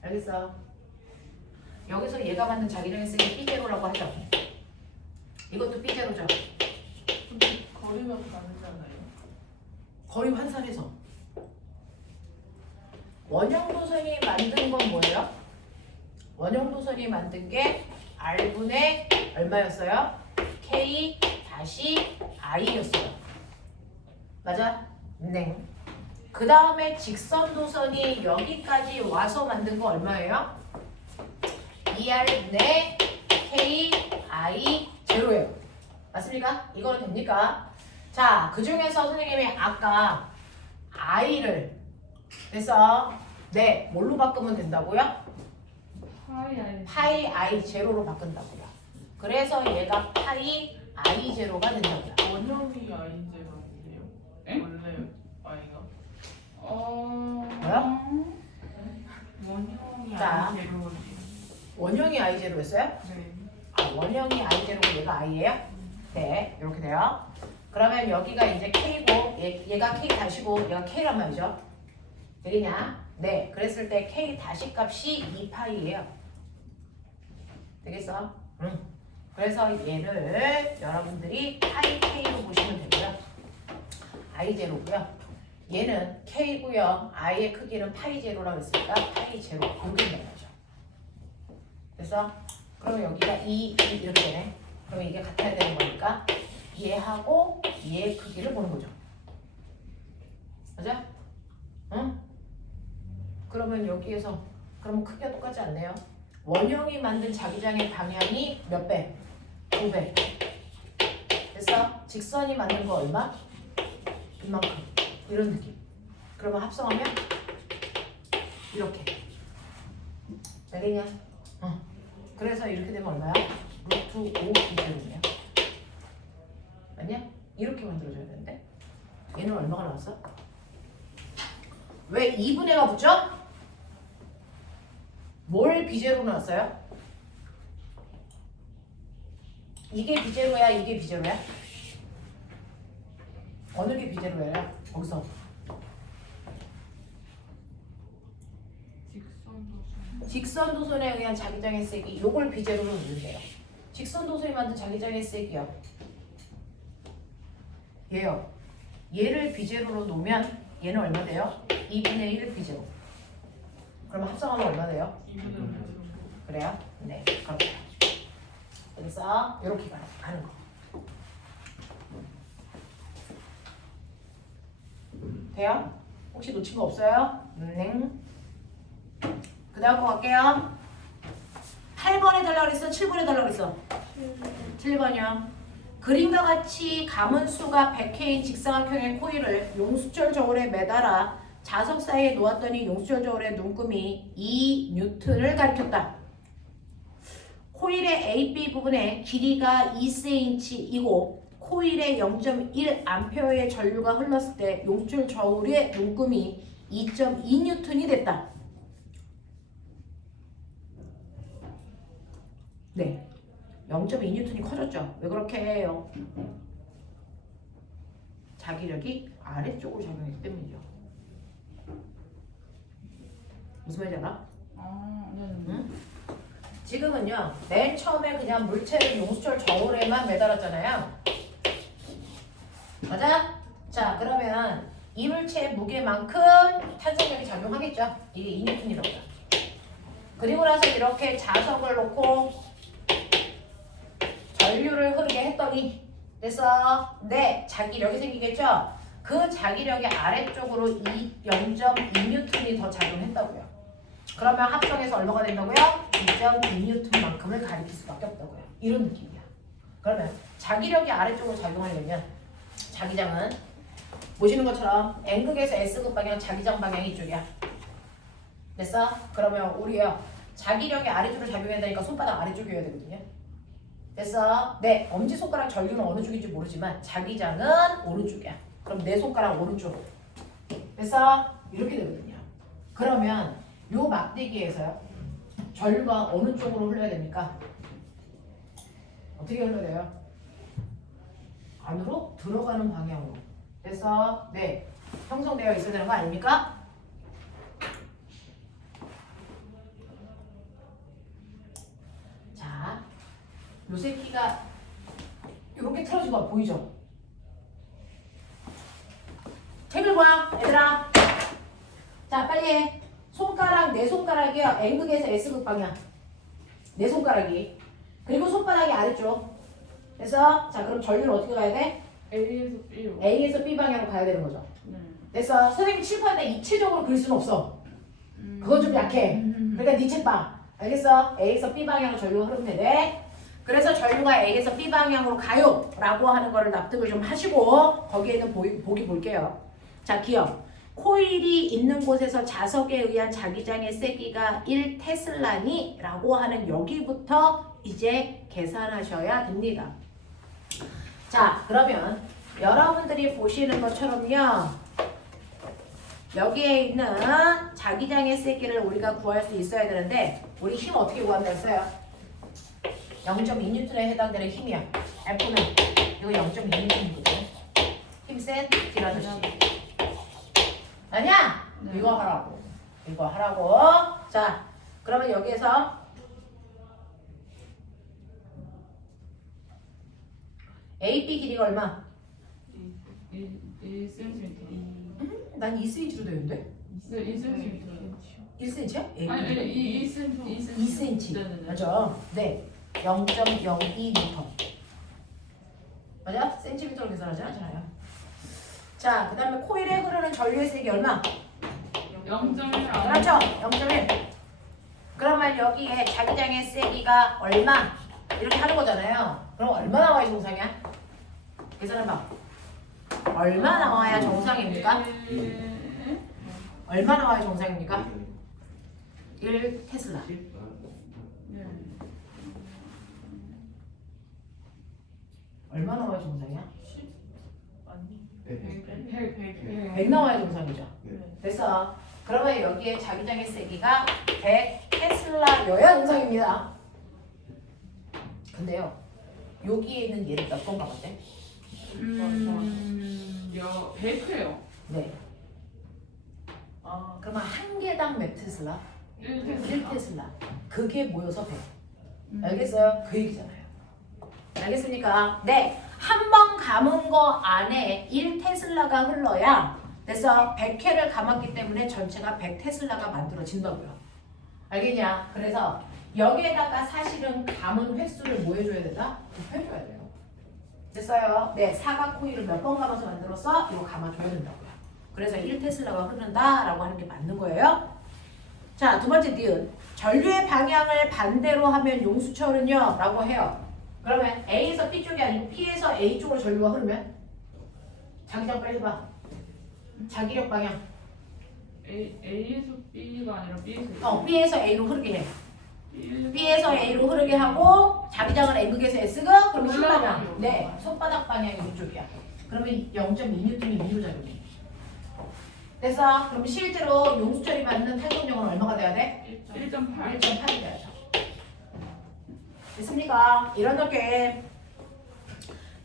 알겠어? 여기서 얘가 만든 자기장의 세기 B제로라고 하죠. 이것도 B제로죠. 근데 거리가 다르잖아요. 거리 환산해서. 원형 도선이 만든 건 뭐예요? 원형 도선이 만든 게 R분의 얼마였어요? K 다시 I였어요. 맞아? 네. 그 다음에 직선 도선이 여기까지 와서 만든 거 얼마예요? 2R분의 K I 제로예요. 맞습니까? 이거는 됩니까? 자, 그 중에서 선생님이 아까 I를 그래서 네, 뭘로 바꾸면 된다고요? 파이 I 제로로 바꾼다고요. 그래서 얘가 파이 I 제로가 된다고요. 원형이 아이제로인데요. 원래 아이가. 뭐야? 원형이 자. 아이제로예요. 원형이 I 제로였어요? 네. 아, 원형이 I 제로고 얘가 I예요? 네, 이렇게 돼요. 그러면 여기가 이제 K고 얘가 K 다시고 얘가 K란 말이죠. 되겠냐? 네, 그랬을 때 K 다시 값이 2파이예요. 되겠어? 응. 그래서 얘를 여러분들이 파이 K로 보시면 되고요. I 제로고요. 얘는 K고요. I의 크기는 파이 제로라고 했으니까 파이 제로 이렇게 되는 거죠. 됐어? 그러면 여기가 2 이렇게 되네. 그러면 이게 같아야 되는 거니까 얘하고 얘의 크기를 보는 거죠. 맞아? 응? 그러면 여기에서 그러면 크기가 똑같지 않네요. 원형이 만든 자기장의 방향이 몇 배? 2배. 그래서 직선이 만든 거 얼마? 이만큼. 이런 느낌. 그러면 합성하면 이렇게. 알겠냐? 그래서 이렇게 되면 얼마야? 루트 5 기준이에요. 맞냐? 이렇게 만들어줘야 되는데 얘는 얼마가 나왔어? 왜 2분의가 붙죠? 뭘 비제로 나왔어요? 이게 비제로야? 이게 비제로야? 어느 게 비제로야? 거기서 직선 도선에 의한 자기장의 세기 요걸 비제로로 넣는데요. 직선 도선이 만든 자기장의 세기요. 얘요. 얘를 비제로로 놓으면 얘는 얼마 돼요? 2분의 1 비제로. 그러면 합성하면 얼마 돼요? 2분의 1. 그래요? 네, 그렇게. 그래서 이렇게 가는 거. 돼요? 혹시 놓친 거 없어요? 그 다음 거 갈게요. 8번에 달라고 그랬어? 7번에 달라고 그랬어? 7번이요. 그림과 같이 가문수가 100회인 직사각형의 코일을 용수철 저울에 매달아 자석 사이에 놓았더니 용수철 저울의 눈금이 2N을 가리켰다. 코일의 AB 부분에 길이가 2cm이고 코일에 0.1A의 전류가 흘렀을 때 용수철 저울의 눈금이 2.2N이 됐다. 네, 0.2N이 커졌죠. 왜 그렇게 해요? 자기력이 아래쪽으로 작용했기 때문이죠. 무슨 말인지 알아? 아, 네. 응? 지금은요, 맨 처음에 그냥 물체를 용수철 저울에만 매달았잖아요. 맞아? 자, 그러면 이 물체의 무게만큼 탄성력이 작용하겠죠. 이게 2N이라고 해요. 그리고 나서 이렇게 자석을 놓고 전류를 흐르게 했더니 그래서 네, 자기력이 생기겠죠? 그 자기력의 아래쪽으로 0.2N이 더 작용했다고요. 그러면 합성해서 얼마가 된다고요? 2.2N만큼을 가리킬 수밖에 없다고요. 이런 느낌이야. 그러면 자기력이 아래쪽으로 작용하려면 자기장은 보시는 것처럼 N극에서 S극 방향 자기장 방향이 이쪽이야. 됐어? 그러면 우리요 자기력이 아래쪽으로 작용해야 되니까 손바닥 아래쪽이어야 되거든요. 됐어? 네, 엄지손가락 전류는 어느 쪽인지 모르지만 자기장은 오른쪽이야. 그럼 내 손가락 오른쪽. 됐어? 이렇게 되거든요. 그러면 요 막대기에서요 전류가 어느 쪽으로 흘러야 됩니까? 어떻게 흘러야 돼요? 안으로 들어가는 방향으로. 됐어? 네, 형성되어 있어야 되는 거 아닙니까? 자, 요 새끼가 이렇게 틀어진 거 보이죠? 책을 봐, 얘들아. 자, 빨리 해. 손가락, 내 손가락이요. N극에서 S극 방향. 내 손가락이. 그리고 손바닥이 아래쪽. 그래서 자, 그럼 전류는 어떻게 가야 돼? A에서 B로. A에서 B 방향으로 가야 되는 거죠. 네. 그래서 선생님 칠판에 입체적으로 그릴 수는 없어. 그건 좀 약해. 그러니까 네 책 봐. 알겠어? A에서 B 방향으로 전류가 흐르면 돼. 그래서 전류가 A에서 B 방향으로 가요 라고 하는 거를 납득을 좀 하시고 거기에는 보기 볼게요. 자, 기억. 코일이 있는 곳에서 자석에 의한 자기장의 세기가 1테슬라니 라고 하는 여기부터 이제 계산하셔야 됩니다. 자, 그러면 여러분들이 보시는 것처럼요. 여기에 있는 자기장의 세기를 우리가 구할 수 있어야 되는데 우리 힘 어떻게 구한다 했어요? 0.2N에 해당되는 힘이야. F는 이거 0.2N이거든. 힘센 딜아저씨. 아니야? 네. 이거 하라고. 이거 하라고. 자, 그러면 여기에서 AB 길이가 얼마? 1cm. 난 2cm로 되는데? 1cm. 1cm야? 아니, 2cm. 2cm. 네네네. 맞아. 네. 0.02m. 맞아? 센티미터로 계산하지 않잖아요. 자, 그 다음에 코일에 흐르는 전류의 세기 얼마? 0.1 그렇죠. 0.1. 그러면 여기에 자기장의 세기가 얼마? 이렇게 하는 거잖아요. 그럼 얼마 나와야 정상이야? 계산해봐. 얼마 나와야 정상입니까? 얼마 나와야 정상입니까? 1 테슬라. 얼마 나와야 정상이야? 100 나와야 정상이죠. 됐어. 그러면 여기에 자기장의 세기가 100 테슬라여야 정상입니다. 근데요, 여기에 있는 얘를 몇 번 가봤대? 100회요. 네. 그러면 한 개당 몇 테슬라? 1 테슬라. 그게 모여서 100. 알겠어요? 그 얘기잖아요. 알겠습니까? 네. 한 번 감은 거 안에 1 테슬라가 흘러야 그래서 100회를 감았기 때문에 전체가 100 테슬라가 만들어진다고요. 알겠냐? 그래서 여기에다가 사실은 감은 횟수를 뭐 해줘야 된다? 곱해줘야 돼요. 됐어요? 네. 사각 코일을 몇 번 감아서 만들었어? 이거 감아줘야 된다고요. 그래서 1 테슬라가 흐른다라고 하는 게 맞는 거예요. 자, 두 번째 니은. 전류의 방향을 반대로 하면 용수철은요? 라고 해요. 그러면 A에서 B 쪽이 아니고 P에서 A 쪽으로 전류가 흐르면 자기장 빨리 해봐. 자기력 방향. A에서 B가 아니라 B에서 B에서 A로 흐르게 해. B에서 A로 흐르게 하고 자기장은 N극에서 S극 그러면 힘방향. 네, 손바닥 방향이 이쪽이야. 그러면 0.2N이 미로작용이. 그래서 그럼 실제로 용수철이 받는 탄성력은 얼마가 돼야 돼? 1.8. 1.8이 돼야죠. 됐습니까? 이런 느낌.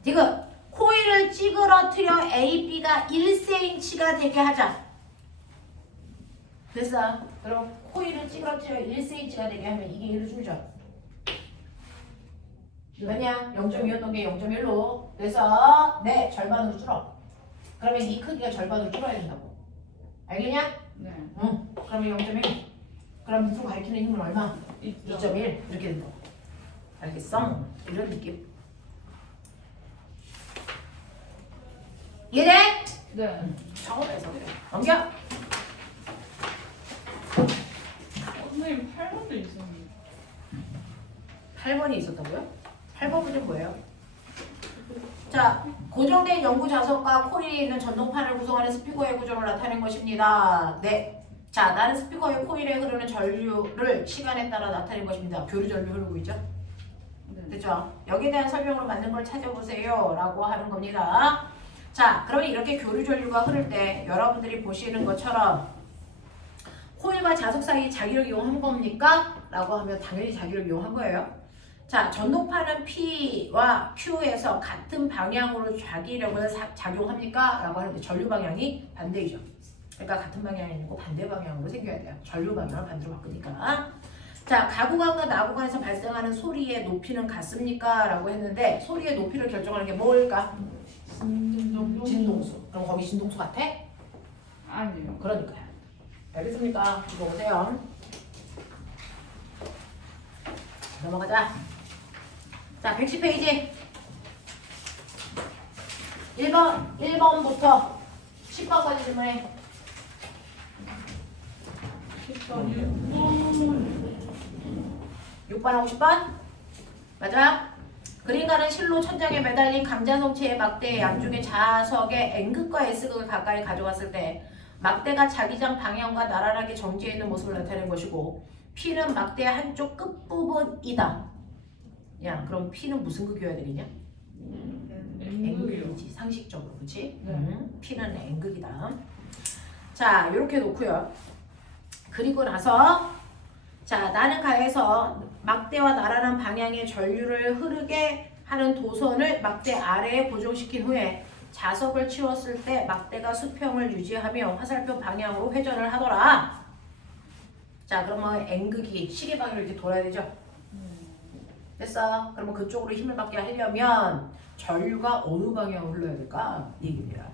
지금 코일을 찌그러뜨려 AB가 1cm가 되게 하자. 됐어. 그럼 코일을 찌그러뜨려 1cm가 되게 하면 이게 1로 줄죠. 왜냐? 0.2였던 게 0.1로. 그래서 네, 절반으로 줄어. 그러면 이 크기가 절반으로 줄어야 된다고. 알겠냐? 네. 응. 그러면 0.1. 그럼 밑으로 가리키는 힘은 얼마? 2.1 이렇게 된다고. 알겠어? 이런 느낌. 이해돼? 네. 작업해서 그래. 넘겨. 선생님 8번도 있었는데. 8번이 있었다고요? 8번은 뭐예요? 자, 고정된 연구 자석과 코일이 있는 전동판을 구성하는 스피커의 구조를 나타낸 것입니다. 네. 자, 나는 스피커의 코일에 흐르는 전류를 시간에 따라 나타낸 것입니다. 교류 전류 흐르고 있죠? 됐죠? 여기에 대한 설명으로 맞는 걸 찾아보세요 라고 하는 겁니다. 자, 그러면 이렇게 교류 전류가 흐를 때 여러분들이 보시는 것처럼 코일과 자석 사이 자기력 이용한 겁니까? 라고 하면 당연히 자기력 이용한 거예요. 자, 전동판은 P와 Q에서 같은 방향으로 자기력을 작용합니까? 라고 하는데 전류 방향이 반대이죠. 그러니까 같은 방향이 아니고 반대 방향으로 생겨야 돼요. 전류 방향을 반대로 바꾸니까. 자, 가구간과 나구간에서 발생하는 소리의 높이는 같습니까? 라고 했는데 소리의 높이를 결정하는 게 뭘까? 진동수. 그럼 거기 진동수 같아? 아니에요. 그러니까요. 알겠습니까? 이거 보세요. 넘어가자. 자, 110페이지. 1번부터 10번까지 질문해. 6번하고 10번? 맞아? 그림가는 실로 천장에 매달린 감자성체의 막대의 양쪽의 자석의 N극과 S극을 가까이 가져갔을 때 막대가 자기장 방향과 나란하게 정지해 있는 모습을 나타낸 것이고 P는 막대의 한쪽 끝부분이다. 야, 그럼 P는 무슨 극이어야 되겠냐? N극이지, 상식적으로. 그치? P는 N극이다. 자, 이렇게 놓고요. 그리고 나서 자, 나는 가에서 막대와 나란한 방향의 전류를 흐르게 하는 도선을 막대 아래에 고정시킨 후에 자석을 치웠을 때 막대가 수평을 유지하며 화살표 방향으로 회전을 하더라. 자, 그러면 N극이 시계 방향으로 이렇게 돌아야 되죠? 됐어? 그러면 그쪽으로 힘을 받게 하려면 전류가 어느 방향으로 흘러야 될까? 이 얘기입니다.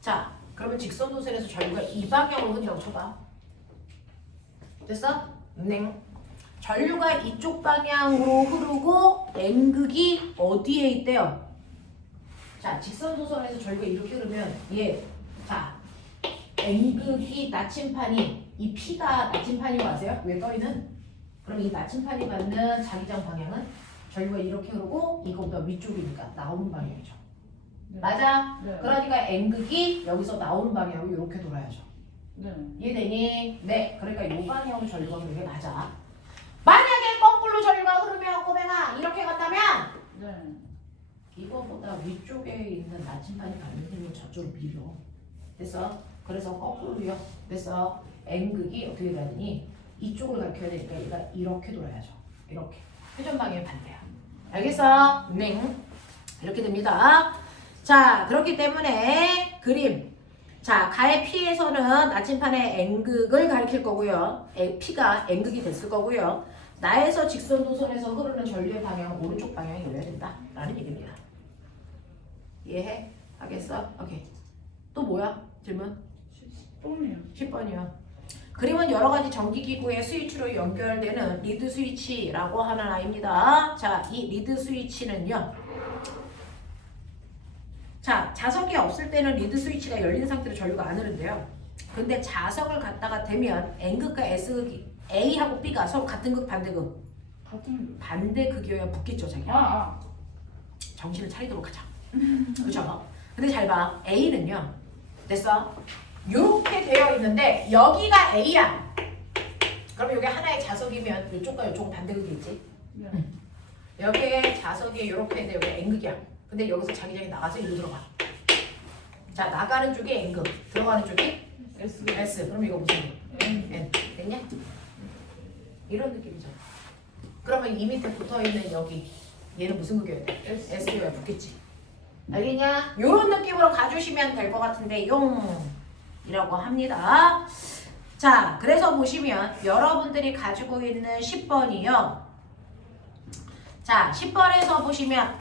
자, 그러면 직선 도선에서 전류가 이 방향으로 흐른다고 쳐봐. 됐어? 네. 전류가 이쪽 방향으로 흐르고 N극이 어디에 있대요? 자, 직선도선에서 전류가 이렇게 흐르면 자, N극이 나침판이 이 P가 나침판인 거 아세요? 왜 떠있는? 그럼 이 나침판이 받는 자기장 방향은 전류가 이렇게 흐르고 이거보다 위쪽이니까 나오는 방향이죠. 네. 맞아? 네. 그러니까 N극이 여기서 나오는 방향으로 이렇게 돌아야죠. 네. 이해되니? 네. 그러니까 이 방향으로 전류가 흐르는 게 맞아. 만약에 거꾸로 전류가 흐르면 꼬맹아 이렇게 갔다면 네. 이거보다 위쪽에 있는 나침판이 받는 힘을 저쪽으로 밀어. 됐어? 그래서 거꾸로요. 됐어? N극이 어떻게 가느니 이쪽을 가르쳐야 되니까 얘가 이렇게 돌아야죠. 이렇게. 회전 방향이 반대야. 알겠어? 네. 이렇게 됩니다. 자, 그렇기 때문에 그림. 자, 가의 P에서는 나침판의 N극을 가리킬 거고요. P가 N극이 됐을 거고요. 나에서 직선도선에서 흐르는 전류의 방향은 오른쪽 방향이어야 된다. 라는 얘기입니다. 이해해? 하겠어? 오케이. 또 뭐야? 질문? 10번이요. 10번이요. 그림은 여러 가지 전기기구의 스위치로 연결되는 리드 스위치라고 하는 아이입니다. 자, 이 리드 스위치는요. 자, 자석이 없을 때는 리드 스위치가 열린 상태로 전류가 안 흐른대요. 근데 자석을 갖다가 대면 N극과 S극이 A하고 B가 서로 같은 극 반대극. 같은. 반대극이어야 붙겠죠, 자기야. 아. 정신을 차리도록 하자. 그렇죠? 근데 잘 봐. A는요. 됐어? 요렇게 되어 있는데 여기가 A야. 그럼 여기 하나의 자석이면 이쪽과 이쪽은 반대극이겠지? 네. 여기에 자석이 요렇게 있는데 여기 N극이야. 근데 여기서 자기장이 나가서 이리로 들어가. 자, 나가는 쪽이 N극, 들어가는 쪽이 S. S. 그럼 이거 무슨 극? N. N. 됐냐? 이런 느낌이죠. 그러면 이 밑에 붙어있는 여기 얘는 무슨 극이어야 돼? S. S여야 붙겠지. 알겠냐? 요런 느낌으로 가주시면 될 것 같은데 용이라고 합니다. 자, 그래서 보시면 여러분들이 가지고 있는 10번이요. 자, 10번에서 보시면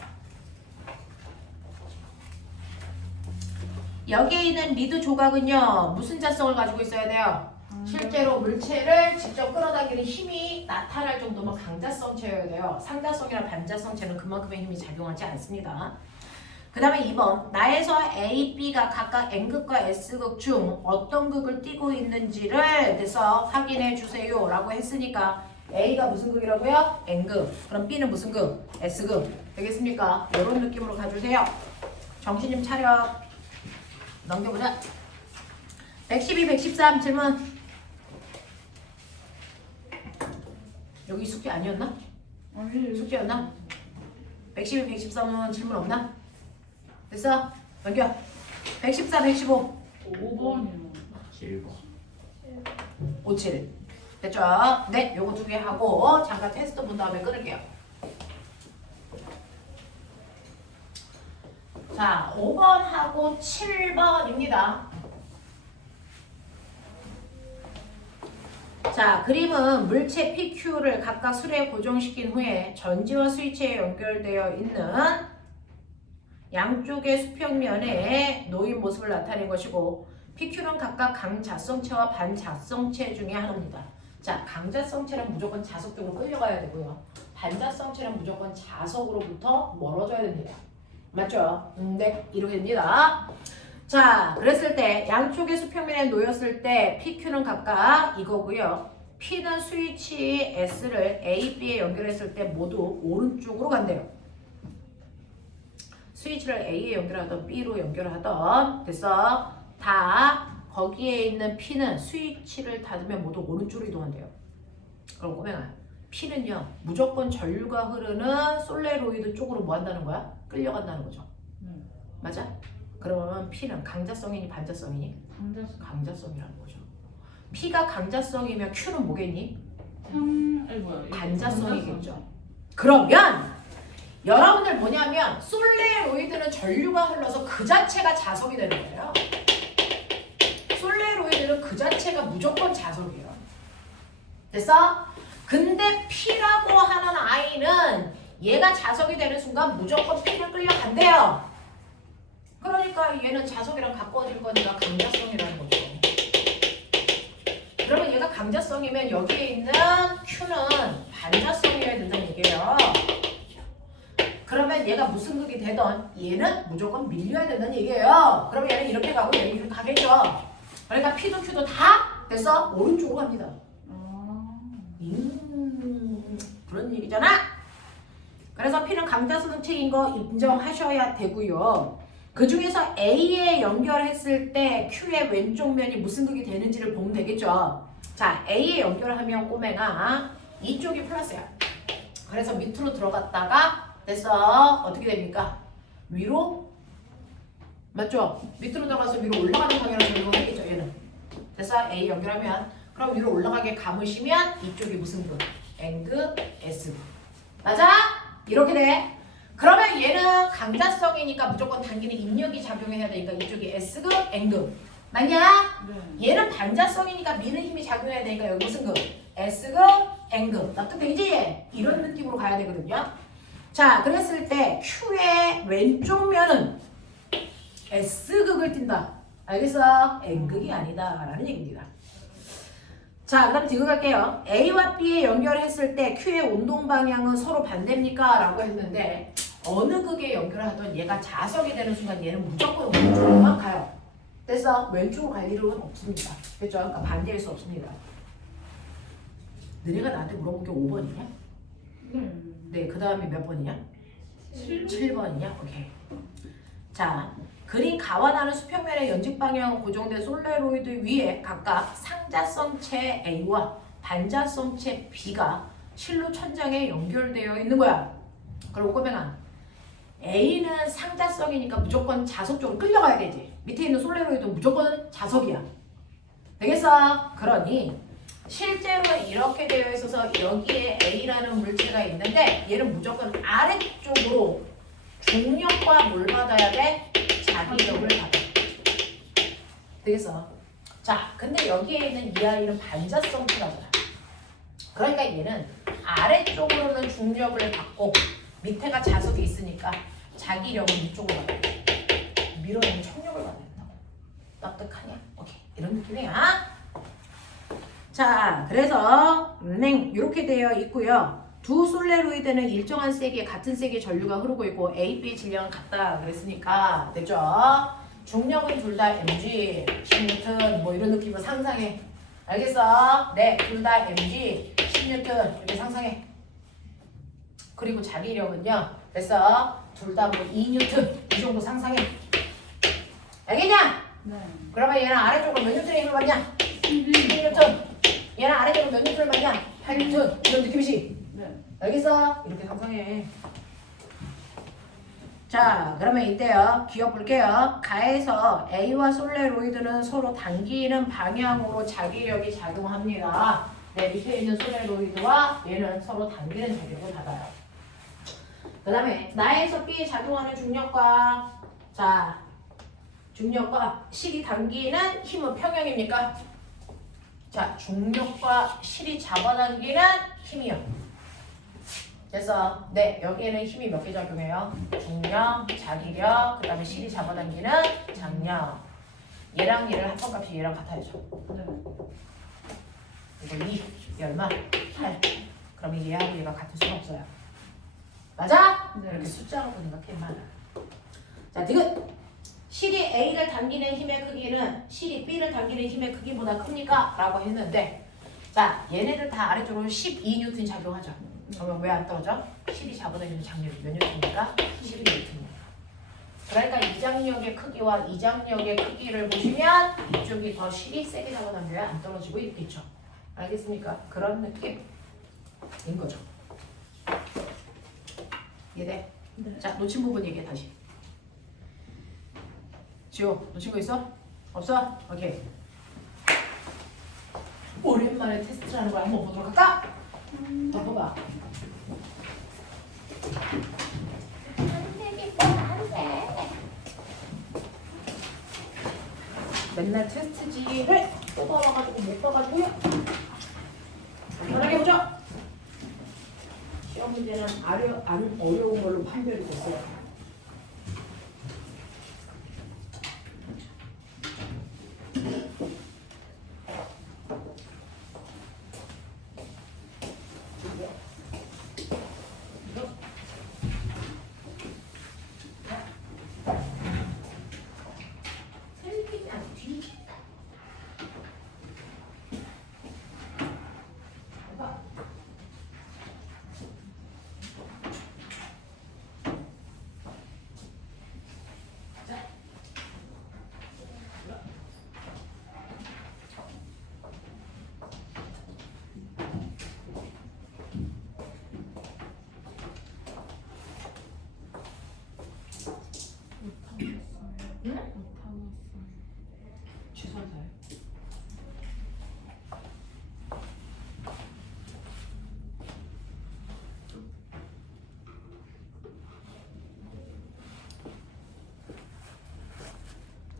여기에 있는 리드 조각은요. 무슨 자성을 가지고 있어야 돼요? 실제로 물체를 직접 끌어당기는 힘이 나타날 정도면 강자성체여야 돼요. 상자성이나 반자성체는 그만큼의 힘이 작용하지 않습니다. 그 다음에 2번 나에서 A, B가 각각 N극과 S극 중 어떤 극을 띠고 있는지를 돼서 확인해 주세요 라고 했으니까 A가 무슨 극이라고요? N극. 그럼 B는 무슨 극? S극. 되겠습니까? 이런 느낌으로 가주세요. 정신 좀 차려. 넘겨보자. 112, 113 질문. 여기 숙제 아니었나? 아니. 숙제였나? 112, 113은 질문 없나? 됐어? 넘겨. 114, 115. 5번이요. 7번. 57. 됐죠? 네, 요거 두 개 하고 잠깐 테스트 본 다음에 끊을게요. 자, 5번하고 7번입니다. 자, 그림은 물체 PQ를 각각 수레에 고정시킨 후에 전지와 스위치에 연결되어 있는 양쪽의 수평면에 놓인 모습을 나타낸 것이고 PQ는 각각 강자성체와 반자성체 중에 하나입니다. 자, 강자성체는 무조건 자석 쪽으로 끌려가야 되고요. 반자성체는 무조건 자석으로부터 멀어져야 됩니다. 맞죠? 네, 이렇게 됩니다. 자, 그랬을 때 양쪽의 수평면에 놓였을 때 PQ는 각각 이거고요. P는 스위치 S를 A, B에 연결했을 때 모두 오른쪽으로 간대요. 스위치를 A에 연결하던 B로 연결하던 됐어? 다 거기에 있는 P는 스위치를 닫으면 모두 오른쪽으로 이동한대요. 그럼 꼬맹아, P는요 무조건 전류가 흐르는 솔레로이드 쪽으로 뭐 한다는 거야? 끌려간다는 거죠. 맞아? 그러면 P는 강자성이니 반자성이니? 강자성이라는 거죠. P가 강자성이면 Q는 뭐겠니? 아니 뭐야? 반자성이겠죠. 그러면 여러분들 뭐냐면 솔레로이드는 전류가 흘러서 그 자체가 자석이 되는 거예요. 솔레로이드는 그 자체가 무조건 자석이에요. 됐어? 근데 P라고 하는 아이는 얘가 자석이 되는 순간 무조건 P를 끌려간대요. 그러니까 얘는 자석이랑 가까워질 거니까 강자성이라는 거죠. 그러면 얘가 강자성이면 여기에 있는 Q는 반자성이어야 된다는 얘기예요. 그러면 그러면 얘가 무슨 극이 되던 얘는 무조건 밀려야 된다는 얘기예요. 그럼 얘는 이렇게 가고 얘는 이렇게 가겠죠. 그러니까 P도 Q도 다 됐어? 오른쪽으로 갑니다. 그런 얘기잖아. 그래서 P는 강자수능책인 거 인정하셔야 되고요. 그 중에서 A에 연결했을 때 Q의 왼쪽 면이 무슨 극이 되는지를 보면 되겠죠. 자, A에 연결하면 꼬맹아 이쪽이 플러스야. 그래서 밑으로 들어갔다가 됐어. 어떻게 됩니까? 위로? 맞죠? 밑으로 들어가서 위로 올라가는 방향으로 적용하겠죠. 얘는. 됐어? A 연결하면 그럼 위로 올라가게 감으시면 이쪽이 무슨 극? N극, S극. 맞아? 이렇게 돼. 그러면 얘는 강자성이니까 무조건 당기는 입력이 작용해야 되니까 이쪽이 S극, N극. 맞냐? 네. 얘는 반자성이니까 미는 힘이 작용해야 되니까 여기 무슨 극? S극, N극. 납득되지? 이런 느낌으로 가야 되거든요. 자, 그랬을 때 Q의 왼쪽 면은 S극을 띈다. 알겠어? N극이 아니다. 라는 얘기입니다. 자, 그럼 뒤로 갈게요. A와 B에 연결했을 때 Q의 운동 방향은 서로 반대입니까? 라고 했는데 어느 극에 연결을 하던 얘가 자석이 되는 순간 얘는 무조건 왼쪽으로만 가요. 됐어? 왼쪽으로 갈 일은 없습니다. 그렇죠? 그러니까 반대할 수 없습니다. 너네가 나한테 물어본 게 5번이냐? 네. 네, 그 다음에 몇 번이냐? 7번이냐? 오케이. 자, 그린 가와 나는 수평면의 연직 방향 고정된 솔레로이드 위에 각각 상자성체 A와 반자성체 B가 실로 천장에 연결되어 있는 거야. 그리고 꼬맹아, A는 상자성이니까 무조건 자석 쪽으로 끌려가야 되지. 밑에 있는 솔레로이드는 무조건 자석이야. 되겠어? 그러니 실제로 이렇게 되어 있어서 여기에 A라는 물체가 있는데 얘는 무조건 아래쪽으로 중력과 뭘 받아야 돼? 자기력을 받아. 되겠어? 자, 근데 여기에 있는 이 아이는 반자성체라잖아. 그러니까 얘는 아래쪽으로는 중력을 받고 밑에가 자석이 있으니까 자기력은 이쪽으로 받아. 밀어내면冲력을 받는다고. 납득하냐? 오케이. 이런 느낌이야. 자, 그래서 이렇게 되어 있고요. 두 솔레로이드는 일정한 세기에 같은 세기의 전류가 흐르고 있고 A, B의 질량은 같다 그랬으니까 됐죠? 중력은 둘 다 mg, 10N 뭐 이런 느낌으로 상상해. 알겠어? 네, 둘 다 mg, 10N 이렇게 상상해. 그리고 자기력은요. 됐어? 둘 다 뭐 2N 이 정도 상상해. 알겠냐? 네. 그러면 얘는 아래쪽으로 몇 뉴턴의 힘을 받냐? 11N. 얘는 아래쪽으로 몇 뉴턴을 받냐? 8뉴턴. 이런 느낌이지? 네. 알겠어? 이렇게 상상해. 자, 그러면 이때요. 기억 볼게요. 가에서 A와 솔레로이드는 서로 당기는 방향으로 자기력이 작용합니다. 네, 밑에 있는 솔레로이드와 얘는 서로 당기는 자기력을 받아요. 그 다음에 나에서 B에 작용하는 중력과 자, 중력과 실이 당기는 힘은 평형입니까? 자, 중력과 실이 잡아당기는 힘이요. 그래서 네, 여기에는 힘이 몇 개 작용해요? 중력, 자기력, 그 다음에 실이 잡아당기는 장력. 얘랑 얘를 합성값이 얘랑 같아야죠. 네. 이거 2, 얘 얼마? 8. 그러면 얘하고 얘가 같을 수가 없어요. 맞아? 네. 이렇게 숫자로 생각해 봐. 자, 디귿. 실이 A를 당기는 힘의 크기는 실이 B를 당기는 힘의 크기보다 큽니까? 라고 했는데 자, 얘네들 다 아래쪽으로 12N 작용하죠. 그러면 왜 안 떨어져? 실이 잡아당기는 장력이 몇 N입니까? 12N입니다. 그러니까 이 장력의 크기와 이 장력의 크기를 보시면 이쪽이 더 실이 세게 잡아당겨야 안 떨어지고 있겠죠. 알겠습니까? 그런 느낌인 거죠. 이해돼? 네. 자, 놓친 부분 얘기해 다시. 지호, 놓친 거 있어? 없어? 오케이. 오랜만에 테스트를 하는 걸 한번 보도록 할까? 더 봐봐. 맨날 테스트지를 뽑아와가지고 못 봐가지고요. 편하게 보자. 시험 문제는 안 어려운 걸로 판별이 됐어요.